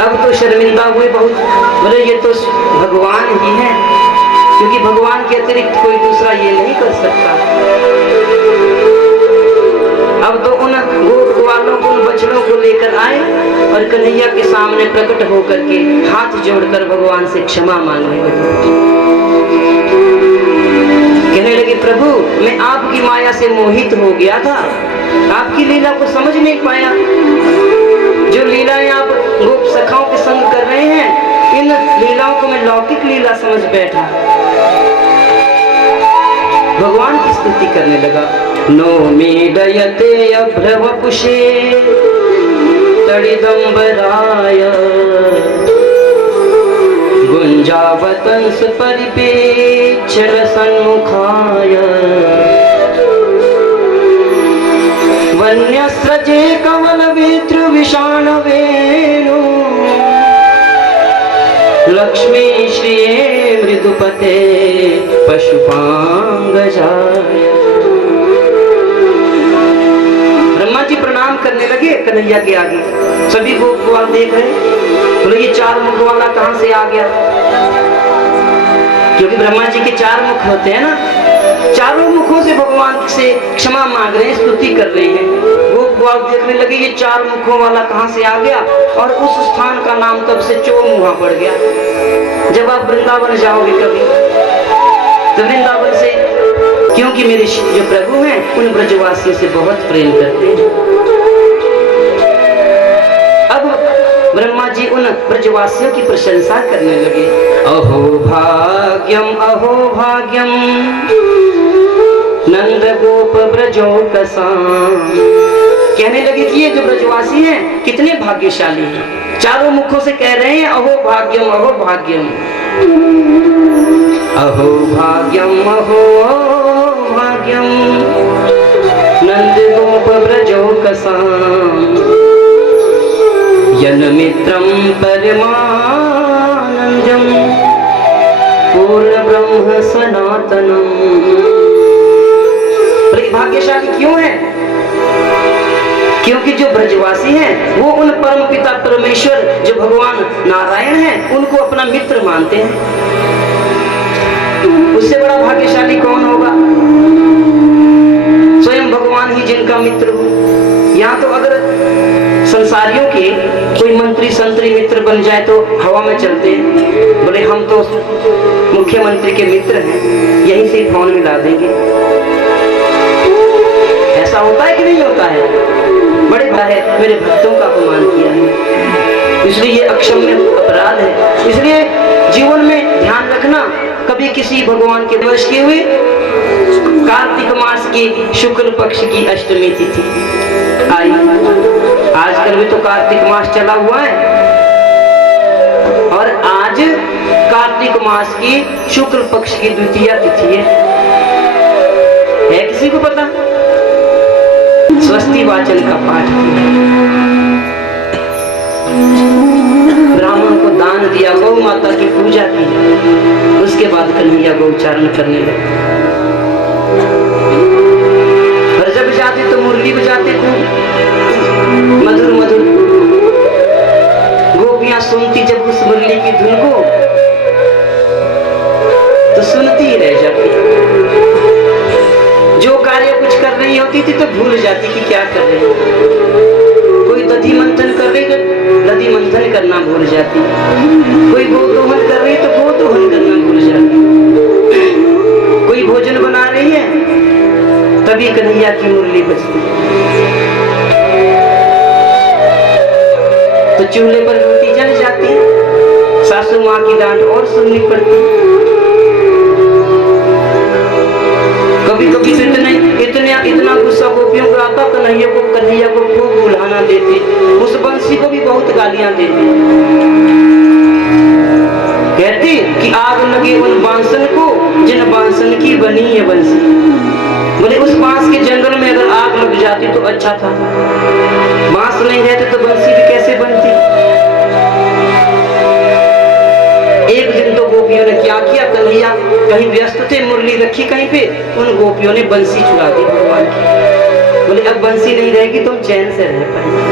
अब तो शर्मिंदा हुए बहुत, बोले ये तो भगवान ही है, क्योंकि भगवान के अतिरिक्त कोई दूसरा ये नहीं कर सकता। अब तो उन गोप ग्वालों को, उन बछड़ों को लेकर आए और कन्हैया के सामने प्रकट होकर के हाथ जोड़कर भगवान से क्षमा मांगने लगे। कहने लगे प्रभु मैं आपकी माया से मोहित हो गया था, आपकी लीला को समझ नहीं पाया। जो लीलाएं आप गोप सखाओं के संग कर रहे हैं, इन लीलाओं को मैं लौकिक लीला समझ बैठा। भगवान की स्तुति करने लगा। नौमी दयते अभ्रवपुषे तड़िदंबराय गुंजावतंस परिपेक्षर सन्मुखाय वन्यस्रजे कमल वेत्र विषाण वेणु लक्ष्मी श्रिये मृदुपते पशुपांगजाय। ब्रह्मा जी प्रणाम करने लगे कन्हैया के आगे। सभी गोप ग्वाल देख रहे, बोले ये 4 मुख वाला कहां से आ गया। क्योंकि ब्रह्मा जी के 4 मुख होते हैं ना, चारों मुखों से भगवान से क्षमा मांग रहे हैं, स्तुति कर रहे हैं। गोप ग्वाल देखने लगे ये 4 मुखों वाला कहां से आ गया, और उस स्थान का नाम तब से चौमुहा पड़ गया। जब आप वृंदावन जाओगे कभी तो वृंदावन से, क्योंकि मेरे जो प्रभु हैं उन ब्रजवासियों से बहुत प्रेम करते हैं। अब ब्रह्मा जी उन ब्रजवासियों की प्रशंसा करने लगे। अहो भाग्यम नंद गोप ब्रजो कसाम। कहने लगे कि ये जो ब्रजवासी हैं कितने भाग्यशाली हैं। चारों मुखों से कह रहे हैं अहो भाग्यम अहो भाग्यम अहो भाग्यम अहो भाग्यम नंद गोप ब्रजो कसाम यन मित्रम परमानंदम पूर्ण ब्रह्म सनातनम। भाग्यशाली क्यों है? क्योंकि जो ब्रजवासी हैं वो उन परम पिता परमेश्वर जो भगवान नारायण हैं उनको अपना मित्र मानते हैं। उससे बड़ा भाग्यशाली कौन होगा? स्वयं भगवान ही जिनका मित्र हो। यहाँ तो अगर संसारियों के कोई मंत्री संतरी मित्र बन जाए तो हवा में चलते हैं, बोले हम तो मुख्यमंत्री के मित्र हैं, यहीं से फोन मिला देंगे। ऐसा होता है कि नहीं होता है? बड़े है, मेरे भक्तों का अपमान किया है, इसलिए ये अक्षम्य अपराध है। इसलिए जीवन में ध्यान रखना, कभी किसी भगवान के वश किए हुए कार्तिक मास की शुक्ल पक्ष की अष्टमी तिथि आई। आजकल भी तो कार्तिक मास चला हुआ है, और आज कार्तिक मास की शुक्ल पक्ष की द्वितीय तिथि है किसी को पता? स्वस्ति वाचन का पाठ ब्राह्मण को दान दिया, गौ माता की पूजा की, उसके बाद कन्हैया गौ उच्चारण करने लगे। और जब जाते तो मुरली बजाते थे, मधुर मधुर। गोपियां सुनती जब उस मुरली की धुन को तो सुनती ही रह जाती। जो कार्य कुछ कर रही होती थी तो भूल जाती कि क्या कर रही। कोई दधि मंथन कर रही तो दधि मंथन करना भूल जाती, कोई गोदोहन कर रही तो गोदोहन करना भूल जाती, कोई भोजन बना रही है तभी कन्हैया की मुरली बजती। तो चूल्हे पर रोटी जल जाती, सासू माँ की डांट और सुननी पड़ती। कभी कभी तो इतना गुस्सा गोपियों को आता, कन्हैया को खूब उल्हाना देती, उस बंसी को भी बहुत गालियां देती। कहती कि आग लगे उन बांसन को जिन बांसन की बनी है बंसी। बोले उस बांस के जंगल में अगर आग लग जाती तो अच्छा था, बांस नहीं रहते तो बंसी भी कैसे बनती। एक दिन तो गोपियों ने क्या किया, कन्हैया कहीं व्यस्त थे, मुरली रखी कहीं पे, उन गोपियों ने बंसी चुरा दी भगवान की। बोले अब बंसी नहीं रहेगी, तुम चैन से रह पाएंगे।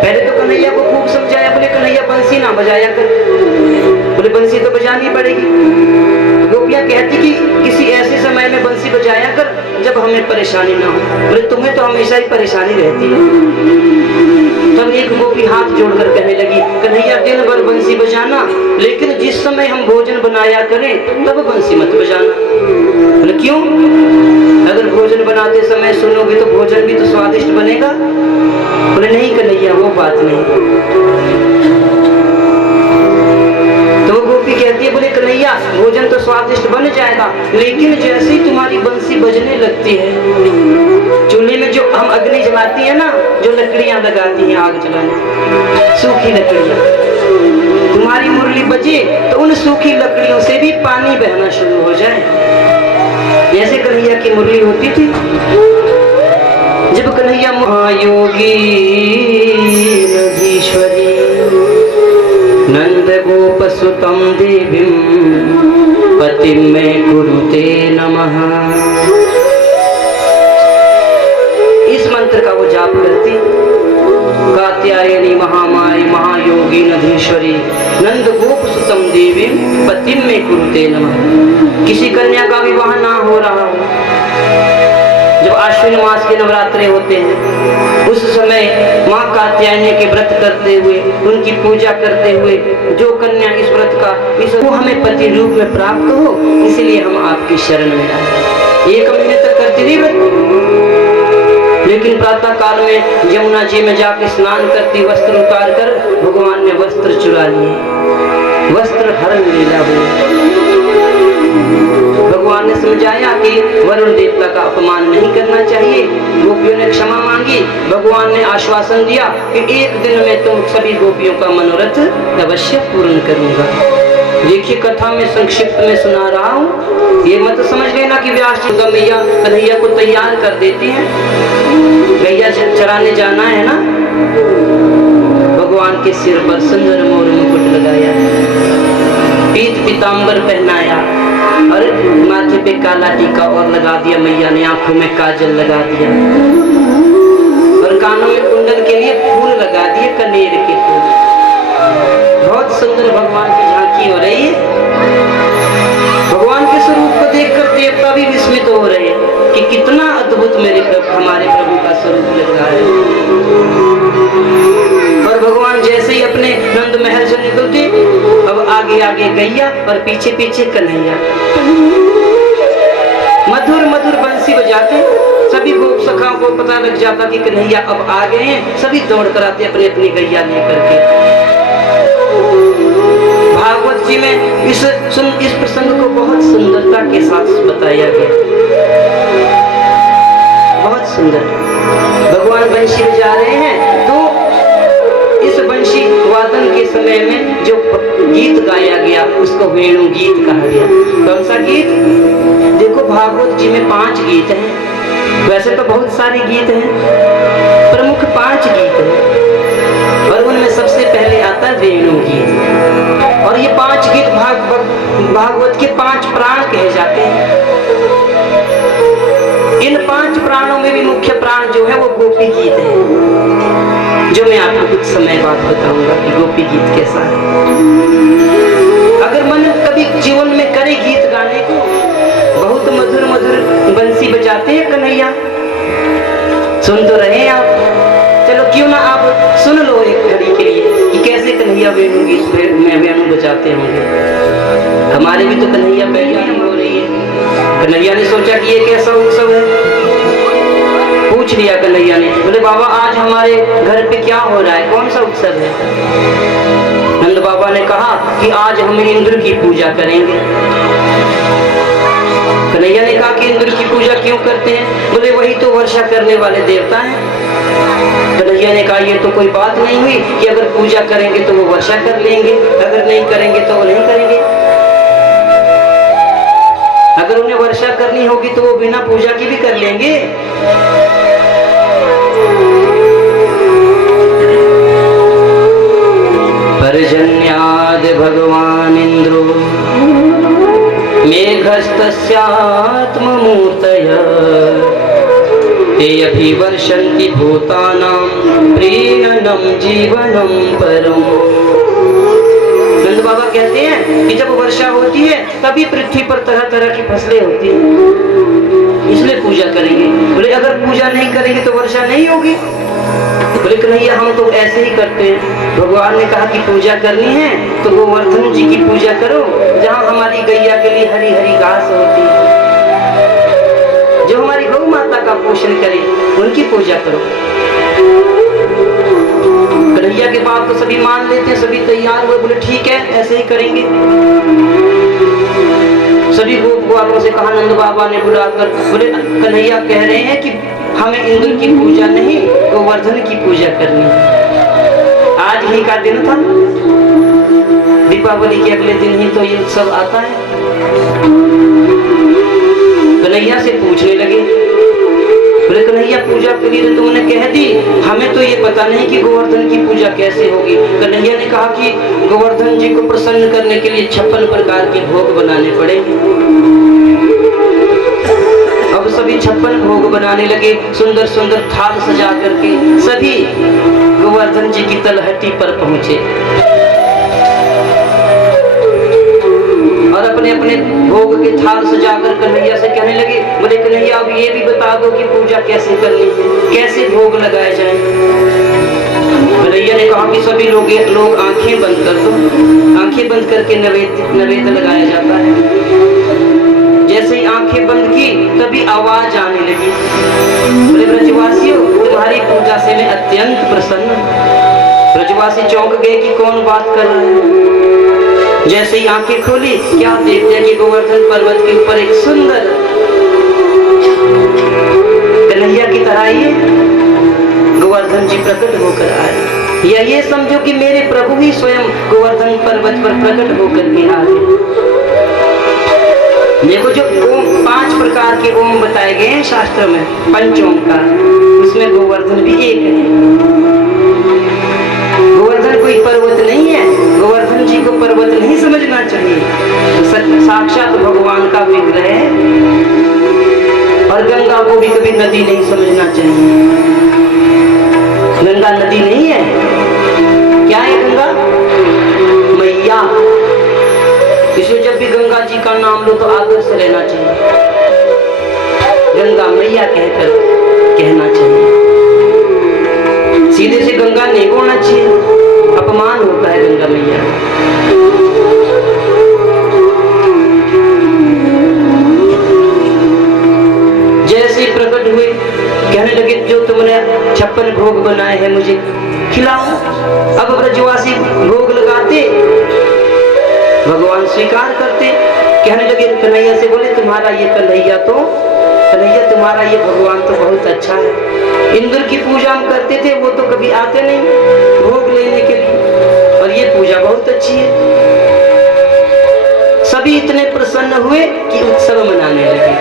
पहले तो कन्हैया को खूब समझाया, बोले कन्हैया बंसी ना बजाया कर, बोले बंसी तो बजानी पड़ेगी। गोपियां कहती कि किसी ऐसे समय में बंसी बजाया कर जब हमें परेशानी ना हो। बोले तुम्हें तो हमेशा ही परेशानी रहती है। तब एक गोपी हाथ जोड़कर कहने लगी, कन्हैया दिन भर बंसी बजाना, लेकिन जिस समय हम भोजन बनाया करें तब बंसी मत बजाना। बोले क्यों? अगर भोजन बनाते समय सुनोगे तो भोजन भी तो स्वादिष्ट बनेगा। बोले नहीं कन्हैया वो बात नहीं। तो वो गोपी कहती है, बोले कन्हैया भोजन तो स्वादिष्ट बन जाएगा, लेकिन जैसे ही तुम्हारी बंसी बजने लगती है, चूल्हे में जो हम अग्नि जलाती है ना, जो लकड़ियां लगाती हैं आग जलाने, सूखी लकड़ियां, तुम्हारी मुरली बजे तो उन सूखी लकड़ियों से भी पानी बहना शुरू हो जाए। जैसे कन्हैया की मुरली होती थी, जब कन्हैया महायोगी नधीश्वरी नंद गोप सुतम देवीं पतिं मे कुरुते नमः, इस मंत्र का वो जाप करती। कात्यायनी महामाई महायोगी नधीश्वरी नंद गोप सुतम देवी पतिं मे कुरुते नमः। किसी कन्या का विवाह ना हो रहा हो, जब आश्विन मास के नवरात्रे होते हैं, उस समय माँ कात्यायनी के व्रत करते हुए, उनकी पूजा करते हुए जो कन्या इस व्रत का वो हमें पति रूप में प्राप्त हो, इसलिए हम आपकी शरण में आए। 1 महीने तक करती थी व्रत, लेकिन प्रातः काल में यमुना जी में जाकर स्नान करती, वस्त्र उतार कर भगवान ने वस्त्र चुरा लिए, वस्त्र हरण लीला हुई। भगवान ने समझाया कि वरुण देवता का अपमान नहीं करना चाहिए। गोपियों ने क्षमा मांगी, भगवान ने आश्वासन दिया कि 1 दिन में तुम सभी गोपियों का मनोरथ अवश्य पूर्ण करूंगा। देखिए कथा में संक्षिप्त में सुना रहा हूँ, ये मत समझ लेना कि व्यास जी मैया कन्हैया को तैयार कर देती हैं। गैया चराने जाना है ना, भगवान के सिर पर सुंदर मोर मुकुट लगाया, पीत पीताम्बर पहनाया और माथे पे काला टीका और लगा दिया, मैया ने आंखों में काजल लगा दिया और कानों में कुंडल के लिए फूल लगा दिए, कनेर के फूल। बहुत सुंदर भगवान की झांकी हो रही है। भगवान के स्वरूप को देखकर देवता भी विस्मित हो रहे हैं कि कितना अद्भुत हमारे प्रभु का स्वरूप लग रहा है। और भगवान जैसे ही अपने नंद महल से निकलते, अब आगे आगे गैया और पीछे पीछे कन्हैया, मधुर मधुर बंसी बजाते सभी गोप सखाओं को पता लग जाता कि कन्हैया अब आ गए हैं, सभी दौड़ कर आते अपनी अपनी गैया लेकर के। भागवत जी में इस प्रसंग को बहुत सुंदरता के साथ बताया गया, बहुत सुंदर। भगवान बंशी बजा रहे हैं तो इस बंशी वादन के समय में जो गीत गाया गया उसको वेणु गीत कहा गया। कौन सा गीत? देखो भागवत जी में 5 गीत हैं, वैसे तो बहुत सारे गीत हैं, प्रमुख 5 गीत हैं और उनमें सबसे पहले आता है वेणु गीत। और ये 5 गीत भागवत के 5 प्राण कहे जाते हैं। इन 5 प्राणों में भी मुख्य प्राण जो है वो गोपी गीत है, जो मैं आपको कुछ समय बाद बताऊंगा कि गोपी गीत कैसा है। अगर मन कभी जीवन में करे गीत गाने को, बहुत मधुर मधुर बंसी बजाते हैं कन्हैया, सुन तो रहे आप, चलो क्यों ना आप सुन लो एक घड़ी के लिए कि कैसे कन्हैया वेणु गीत में वेणु बजाते होंगे। हमारे भी तो कन्हैया बैठी हो रही है। कन्हैया ने सोचा कि ये कैसा उत्सव है, पूछ लिया कन्हैया ने, बोले बाबा आज हमारे घर पे क्या हो रहा है, कौन सा उत्सव है? नंद बाबा ने कहा कि आज हम इंद्र की पूजा करेंगे। कन्हैया ने कहा कि इंद्र की पूजा क्यों करते हैं? बोले वही तो वर्षा करने वाले देवता हैं। कन्हैया ने कहा ये तो कोई बात नहीं हुई कि अगर पूजा करेंगे तो वो वर्षा कर लेंगे, अगर नहीं करेंगे तो वो नहीं करेंगे। अगर उन्हें वर्षा करनी होगी तो वो बिना पूजा की भी कर लेंगे। पर्जन्याद भगवान इंद्रो मेघस्तस्यात्ममूर्तयः ते अभिवर्षन्ति भूतानां प्रीणनं जीवनं परम्। नंद बाबा कहते हैं कि जब वर्षा होती है तभी पृथ्वी पर तरह तरह की फसलें होती हैं, इसलिए पूजा करेंगे। बोले अगर पूजा नहीं करेंगे तो वर्षा नहीं होगी? बोले कन्हैया हम तो ऐसे ही करते हैं। भगवान ने कहा कि पूजा करनी है तो गोवर्धन जी की पूजा करो, जहाँ हमारी गैया के लिए हरी हरी घास होती है, जो हमारी गौ माता का पोषण करे, उनकी पूजा करो। कन्हैया के बात तो सभी मान लेते हैं, सभी तैयार हुए, बोले ठीक है ऐसे ही करेंगे। सभी गोप ग्वालों से कहा, नंद बाबा ने बुलाकर, बोले कन्हैया कह रहे हैं कि हमें इंद्र की पूजा नहीं गोवर्धन की पूजा करनी है। आज ही का दिन था, दीपावली के अगले दिन ही तो ये उत्सव आता है। कन्हैया से पूछने लगे, बोले कन्हैया पूजा के लिए तो तुमने कह दी, हमें तो ये पता नहीं कि गोवर्धन की पूजा कैसे होगी। कन्हैया ने कहा कि गोवर्धन जी को प्रसन्न करने के लिए 56 प्रकार के भोग बनाने पड़ेंगे। अब सभी 56 भोग बनाने लगे, सुंदर सुंदर थाल सजा करके सभी गोवर्धन जी की तलहटी पर पहुंचे और अपने अपने भोग के थाल सजाकर कन्हैया से कहने लगे, बोले कन्हैया अब ये भी बता दो कि पूजा कैसे करनी है, कैसे भोग लगाए जाए। कन्हैया ने कहा कि सभी लोग आंखें बंद कर दो। आंखें बंद करके नैवेद्य लगाया जाता है। जैसे ही आंखें बंद की तभी आवाज आने लगी, बोले ब्रजवासियों तुम्हारी पूजा से मैं अत्यंत प्रसन्न। ब्रजवासी चौंक गए कि कौन बात कर रहा है। जैसे ही आंखें खोली क्या देखते हैं कि गोवर्धन पर्वत के ऊपर एक सुंदर कन्हैया की तरह ये गोवर्धन जी प्रकट होकर आए, या ये समझो कि मेरे प्रभु ही स्वयं गोवर्धन पर्वत पर प्रकट होकर के आ गए। देखो जो ओम 5 प्रकार के ओम बताए गए हैं शास्त्र में, पंच ओंकार, उसमें गोवर्धन भी एक है। गोवर्धन कोई पर्वत नहीं है, गोवर्धन जी को पर्वत नहीं समझना चाहिए, साक्षात भगवान का विग्रह है। और गंगा को भी कभी नदी नहीं समझना चाहिए। गंगा नदी नहीं है, क्या है गंगा? मैया। इसलिए जब भी गंगा जी का नाम लो तो आदर से लेना चाहिए, गंगा मैया कहकर कहना चाहिए। सीधे से गंगा नहीं बोलना चाहिए, अपमान होता है गंगा मैया। जैसे प्रकट हुए लगे जो तुमने 56 भोग बनाए हैं मुझे खिलाओ। अब ब्रजवासी भोग लगाते, भगवान स्वीकार करते। कहने लगे कन्हैया से, बोले तुम्हारा ये कन्हैया तुम्हारा ये भगवान तो बहुत अच्छा है। इंद्र की पूजा हम करते थे, वो तो कभी आते नहीं भोग लेने के लिए, और ये पूजा बहुत अच्छी है। सभी इतने प्रसन्न हुए कि उत्सव मनाने लगे,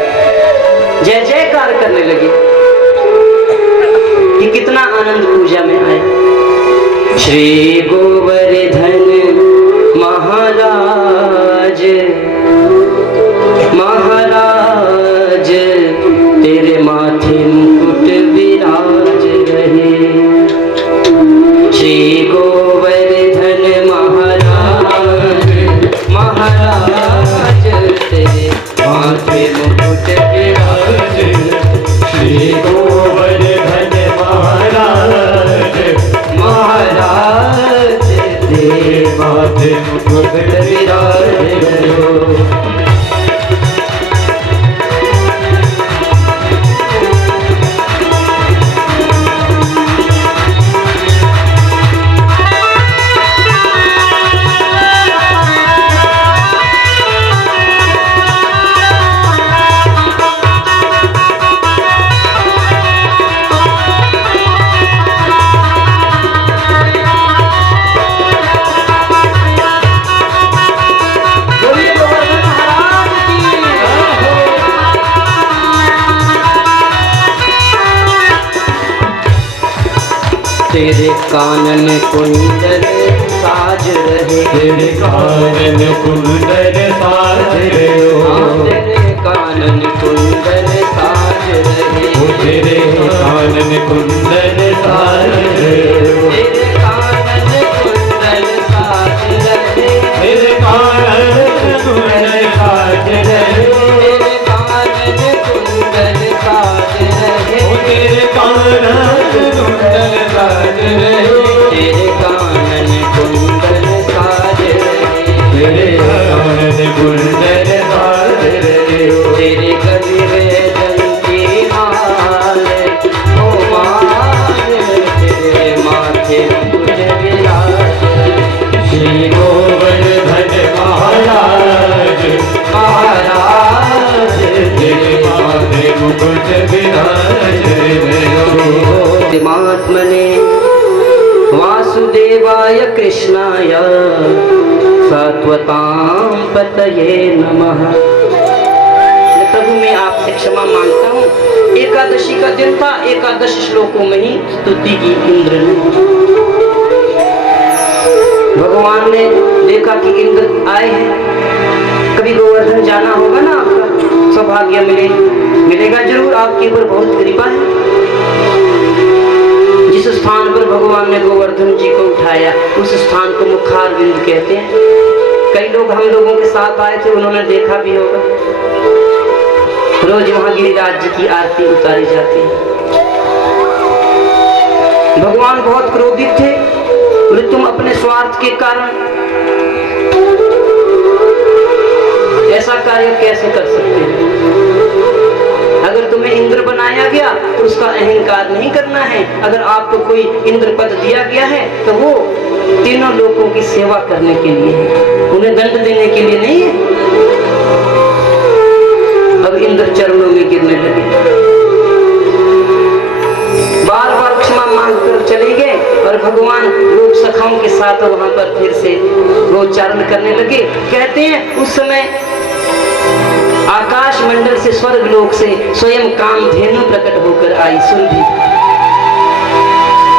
जय जयकार करने लगे कि कितना आनंद पूजा में आए। श्री गोवर्धन महाराज तेरे माथे मुकुट विराज रहे। श्री गोवर्धन महाराज तेरे माथे मुकुट विराज। श्री गोवर्धन महाराज तेरे माथे मुकुट विराज रहे। तेरे कानन कुंडल साज रहे। तेरे कानन कुंडल साज रहे हो। तेरे कानन कुंडल साज रहे। तेरे कानन कुंडल साज रहे हो। तेरे कानन कुंडल साज रहे। तेरे कानन कुंडल साज रहे हो। तेरे कानन कुंडल साज रहे। तेरे कानन कुंडल साज रहे हो। तेरे कानन कुंडल साज रहे। तेरे कानन कुंडल साज रहे हो। तेरे गले में जंती माल, ओ माल तेरे माथे मुकुट विराज। श्री गोवर्धन महाराज तेरे माथे मुकुट विराज रहे हो। महात्मने वासुदेवाय कृष्णाय सात्वतां पतये नमः। प्रभु मैं आपसे क्षमा मांगता हूँ, एकादशी का दिन था, एकादश श्लोकों में ही स्तुति की इंद्र ने। भगवान ने देखा कि इंद्र आए हैं, कभी गोवर्धन जाना होगा ना, आपका सौभाग्य मिलेगा जरूर, आपके ऊपर बहुत कृपा है। जिस स्थान पर भगवान ने गोवर्धन जी को उठाया उस स्थान को मुखारविंद कहते हैं। कई लोग हम लोगों के साथ आए थे, उन्होंने देखा भी होगा, रोज वहां गिरिराज जी की आरती उतारी जाती है। भगवान बहुत क्रोधित थे, बोले तुम अपने स्वार्थ के कारण ऐसा कार्य कैसे कर सकते हो? अगर तुम्हें इंद्र बनाया गया तो उसका अहंकार नहीं करना है। अगर आपको कोई इंद्र पद दिया गया है तो वो तीनों लोगों की सेवा करने के लिए है, उन्हें दंड देने के लिए नहीं है। अब इंद्र चरणों में गिरने लगे, बार बार क्षमा मांगकर चले गए और भगवान लोक सखाओं के साथ वहां पर फिर से गोचारण करने लगे। कहते हैं उस समय आकाश मंडल से, स्वर्ग लोक से स्वयं कामधेनु प्रकट होकर आई सुरभि,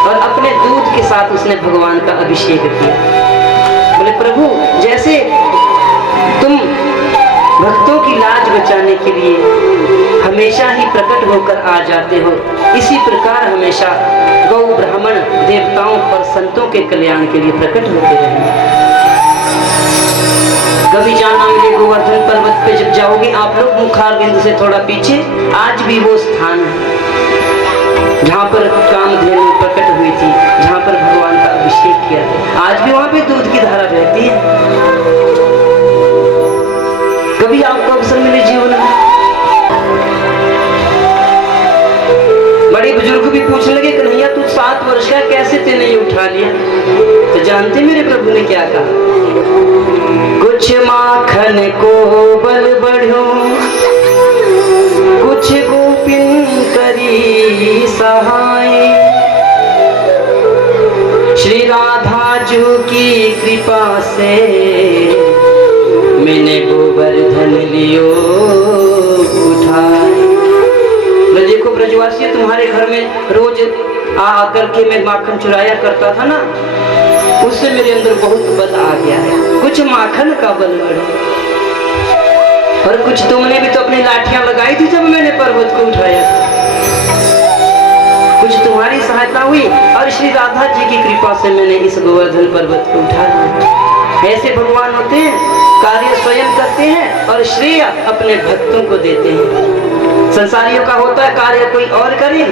और अपने दूध के साथ उसने भगवान का अभिषेक किया। बोले प्रभु जैसे तुम भक्तों की लाज बचाने के लिए हमेशा ही प्रकट होकर आ जाते हो, इसी प्रकार हमेशा गौ ब्राह्मण देवताओं और संतों के कल्याण के लिए प्रकट होते रहेंगे। कभी जाना मिले गोवर्धन पर्वत पे जब जाओगे आप लोग, मुखारविंद से थोड़ा पीछे आज भी वो स्थान है जहाँ पर कामधेनु प्रकट हुई थी, जहाँ पर भगवान का अभिषेक किया था। आज भी वहाँ पे दूध की धारा बहती है। कभी आपको अवसर मिले जीवन में, बड़े बुजुर्ग को भी पूछने लगे कन्हैया तू 7 वर्ष का कैसे तेने ये उठा लिया? तो जानते मेरे प्रभु ने क्या कहा? कुछ माखन को बल बढ़ो, कुछ गोपिन करी सहाय, श्री राधा जू की कृपा से मैंने गोवर्धन लियो उठाए। देखो ब्रजवासी तुम्हारे घर में रोज आ करके मैं माखन चुराया करता था ना, उससे मेरे अंदर बहुत बल आ गया है। कुछ माखन का बल बढ़े, और कुछ तुमने भी तो अपनी लाठियां लगाई थी जब मैंने पर्वत को उठाया, कुछ तुम्हारी सहायता हुई और श्री राधा जी की कृपा से मैंने इस गोवर्धन पर्वत को उठा लिया। ऐसे भगवान होते हैं, कार्य स्वयं करते हैं और श्रेय अपने भक्तों को देते हैं। संसारियों का होता है कार्य कोई और करे,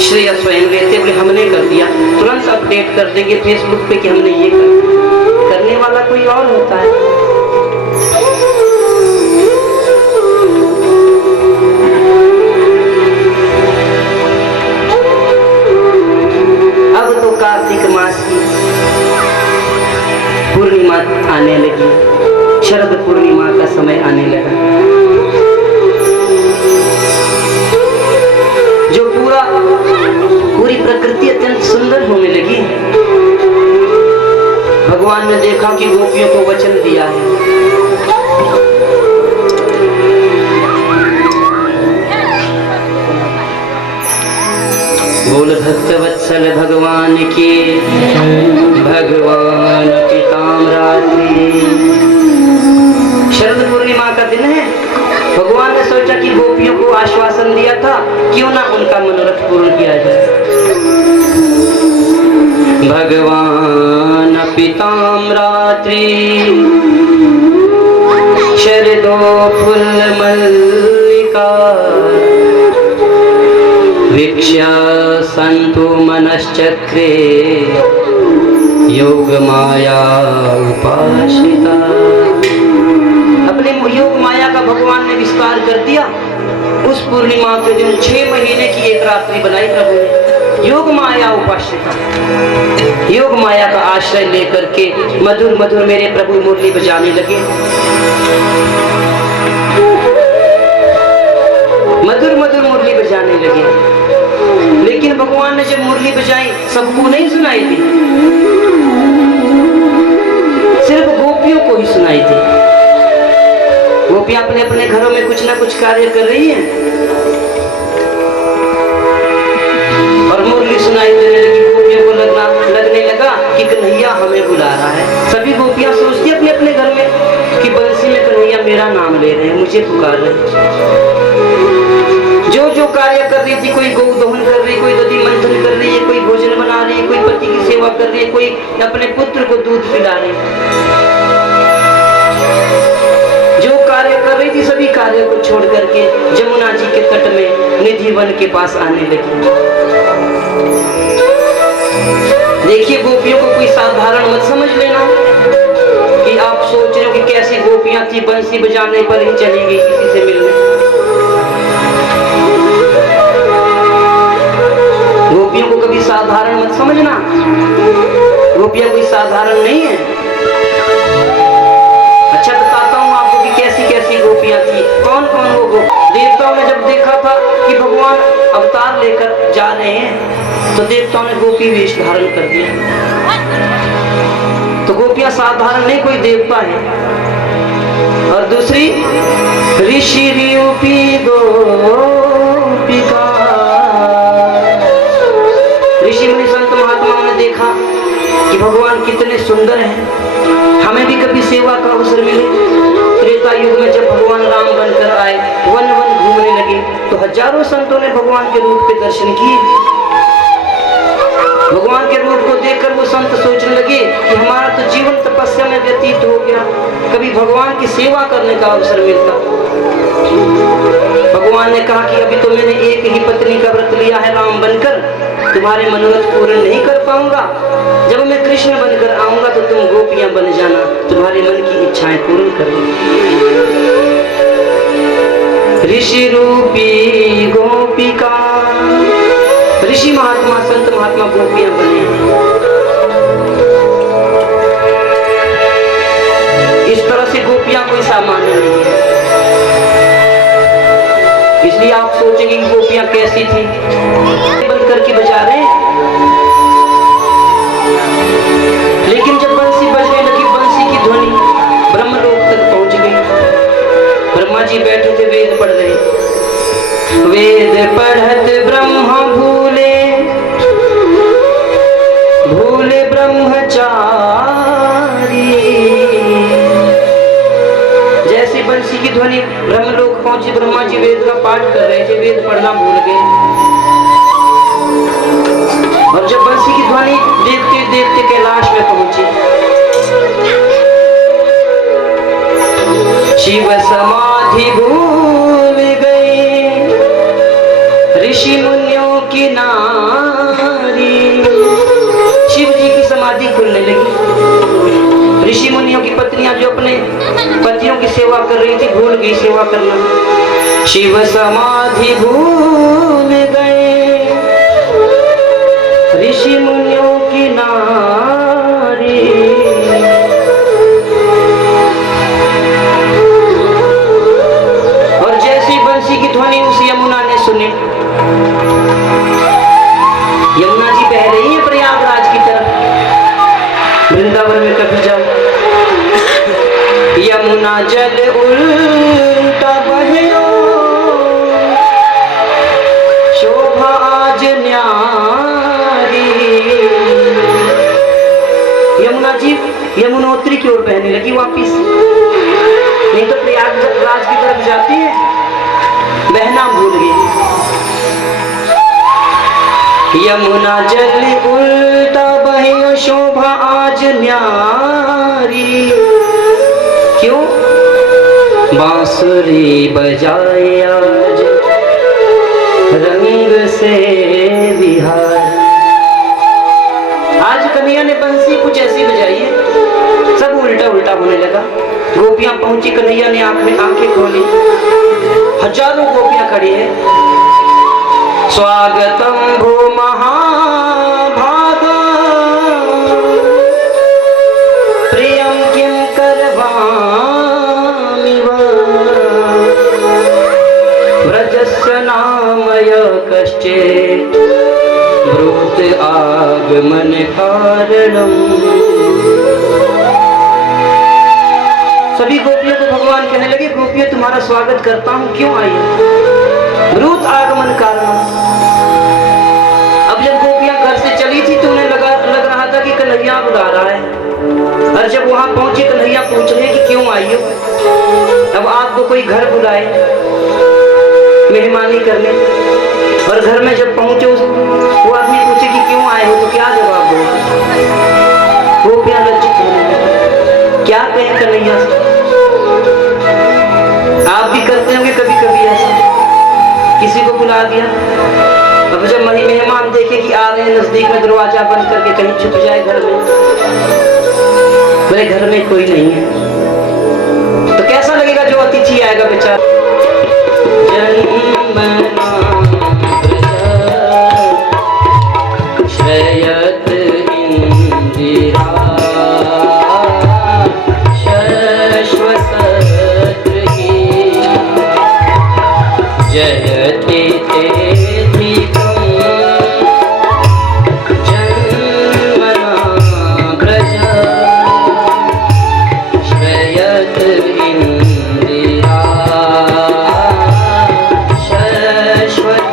श्रेय स्वयं लेते, बोले हमने कर दिया, तुरंत अपडेट कर देंगे फेसबुक पे कि हमने ये कर, करने वाला कोई और होता है। अब तो कार्तिक मास की पूर्णिमा आने लगी, शरद पूर्णिमा का समय आने लगा, जो पूरी प्रकृति अत्यंत सुंदर होने लगी। भगवान ने देखा कि गोपियों को वचन दिया है, बोल भक्त वत्सल भगवान के, भगवान पीताम्बरात्रि। शरद पूर्णिमा का दिन है। भगवान ने सोचा कि गोपियों को आश्वासन दिया था, क्यों ना उनका मनोरथ पूर्ण किया जाए। भगवान पीताम्बरात्रि शरदो फुल मल्लिका, वीक्ष्य सन्तु मनश्चक्रे योग माया उपासिता। अपने योग माया का भगवान ने विस्तार कर दिया। उस पूर्णिमा के दिन 6 महीने की एक रात्रि बनाई प्रभु ने। योग माया उपासिता, योग माया का आश्रय लेकर के मधुर मधुर मेरे प्रभु मुरली बजाने लगे। मधुर मधुर मुरली बजाने लगे। लेकिन भगवान ने जब मुरली बजाई सबको नहीं सुनाई थी, सिर्फ गोपियों को ही सुनाई थी। गोपियां अपने अपने घरों में कुछ ना कुछ कार्य कर रही हैं और मुरली सुनाई देने लगी। गोपियों को लगने लगा कि कन्हैया हमें बुला रहा है। सभी गोपियां सोचती अपने अपने घर में कि बंसी में कन्हैया मेरा नाम ले रहे हैं, मुझे पुकार रहे हैं। जो जो कार्य कर रही थी, कोई गौ दोहन कर रही, कोई दधी मंथन कर रही है, कोई भोजन बना रही है, कोई पति की सेवा कर रही है, कोई अपने पुत्र को दूध पिला रही है। जो कार्य कर रही थी सभी कार्य को छोड़ करके जमुना जी के तट में निधि वन के पास आने लगी। देखिए गोपियों को कोई साधारण मत समझ लेना कि आप सोच रहे हो कि कैसी गोपियां थी, बंसी बजाने पर ही चली गई किसी से मिलने। गोपियों को कभी साधारण मत समझना, गोपियां कोई साधारण नहीं है। अच्छा बताता हूँ आपको कि कैसी कैसी गोपियां थी, कौन कौन वो देवताओं ने जब देखा था कि भगवान अवतार लेकर जा रहे हैं तो देवताओं ने गोपी वेश धारण कर दिया। तो गोपियां साधारण नहीं, कोई देवता है। और दूसरी ऋषि रूपी गोपिका, ऋषि मुनि संत महात्माओं ने देखा कि भगवान कितने सुंदर हैं, हमें भी कभी सेवा का अवसर मिले। त्रेता युग में जब भगवान राम बनकर आए, वन वन घूमने लगे तो हजारों संतों ने भगवान के रूप के दर्शन किए। भगवान के रूप को देखकर वो संत सोचने लगे कि हमारा तो जीवन तपस्या में व्यतीत हो गया, कभी भगवान की सेवा करने का अवसर मिलता। भगवान ने कहा कि अभी तो मैंने एक ही पत्नी का व्रत लिया है राम बनकर, तुम्हारे मनोरथ पूर्ण नहीं कर पाऊंगा। जब मैं कृष्ण बनकर आऊंगा तो तुम गोपियां बन जाना, तुम्हारे मन की इच्छाएं पूर्ण कर। ऋषि रूपी गोपिका, ऋषि महात्मा संत महात्मा गोपियां बने। इस तरह से गोपियां कोई सामान्य नहीं है। इसलिए आप सोचेंगे कि गोपियां कैसी थी, बंद करके बजा रहे हैं। लेकिन जब बंसी बजने लगी, बंसी की ध्वनि ब्रह्मलोक तक पहुंच गई। ब्रह्मा जी बैठे थे, वेद पढ़ रहे। वेद पढ़त ब्रह्मा भूले, भूले ब्रह्मचारी। जैसे बंसी की ध्वनि ब्रह्मलोक पहुंची, ब्रह्मा जी वेद का पाठ कर रहे थे, वेद पढ़ना भूल गए। और जब बंसी की ध्वनि देखते देखते कैलाश में पहुंची, शिव समाधि भूल गए, ऋषि मुनियों की नारी। शिव जी की समाधि खुलने लगी। ऋषि मुनियों की पत्नियां जो अपने पतियों की सेवा कर रही थी, भूल गई सेवा करना। शिव समाधि भूल गए, ऋषि मुनियों की नारी। और जैसी बंसी की ध्वनि उस यमुना ने सुनी, यमुना जी बह रही है प्रयागराज की तरफ। वृंदावन में कभी जाओ, यमुना जल उल्टा बहयो, शोभा आज न्यारी। यमुना जी यमुनोत्री की ओर बहने लगी वापिस। नहीं तो प्रयागराज की तरफ जाती है, बहना भूल गई। यमुना जल उल्टा बहे, शोभा आज न्यारी। क्यों? बांसुरी बजाए आज रंग से बिहार। आज कन्हैया ने बंसी कुछ ऐसी बजाई है, सब उल्टा उल्टा होने लगा। गोपियां पहुंची, कन्हैया ने आंखें खोली, हजारों गोपियां खड़ी है। स्वागतम भो महाभागा, प्रियम किम करवामि वा, व्रजस्य नामय कश्चित् ब्रूत आगमन कारणम। सभी गोपियों को भगवान कहने लगे, गोपियों तुम्हारा स्वागत करता हूँ, क्यों आई? ब्रूत आगमन कारण। अब जब गोपियां घर से चली थी तो उन्हें लग रहा था कि कन्हैया बुला रहा है। और जब वहां पहुंचे, कन्हैया पूछ रहे कि क्यों आई हो। अब आपको कोई घर बुलाए मेहमानी करने, और घर में जब पहुंचे वो आदमी पूछे कि क्यों आए हो, तो क्या जवाब दो? गोपियां लज्जित होने लगी, क्या कहें कन्हैया से। आप भी करते होंगे कभी कभी ऐसा, किसी को बुला दिया। अब जब मेहमान देखे कि आ रहे हैं, नजदीक में दरवाजा बंद करके कहीं छुप जाए घर में, मेरे घर में कोई नहीं है, तो कैसा लगेगा जो अतिथि आएगा बेचारा। शयत इंदिरा शश्वत जयते तेधिकं जन्मना ब्रज, श्रयत इंदिरा शश्वत।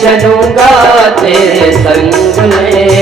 चलूंगा तेरे संग में।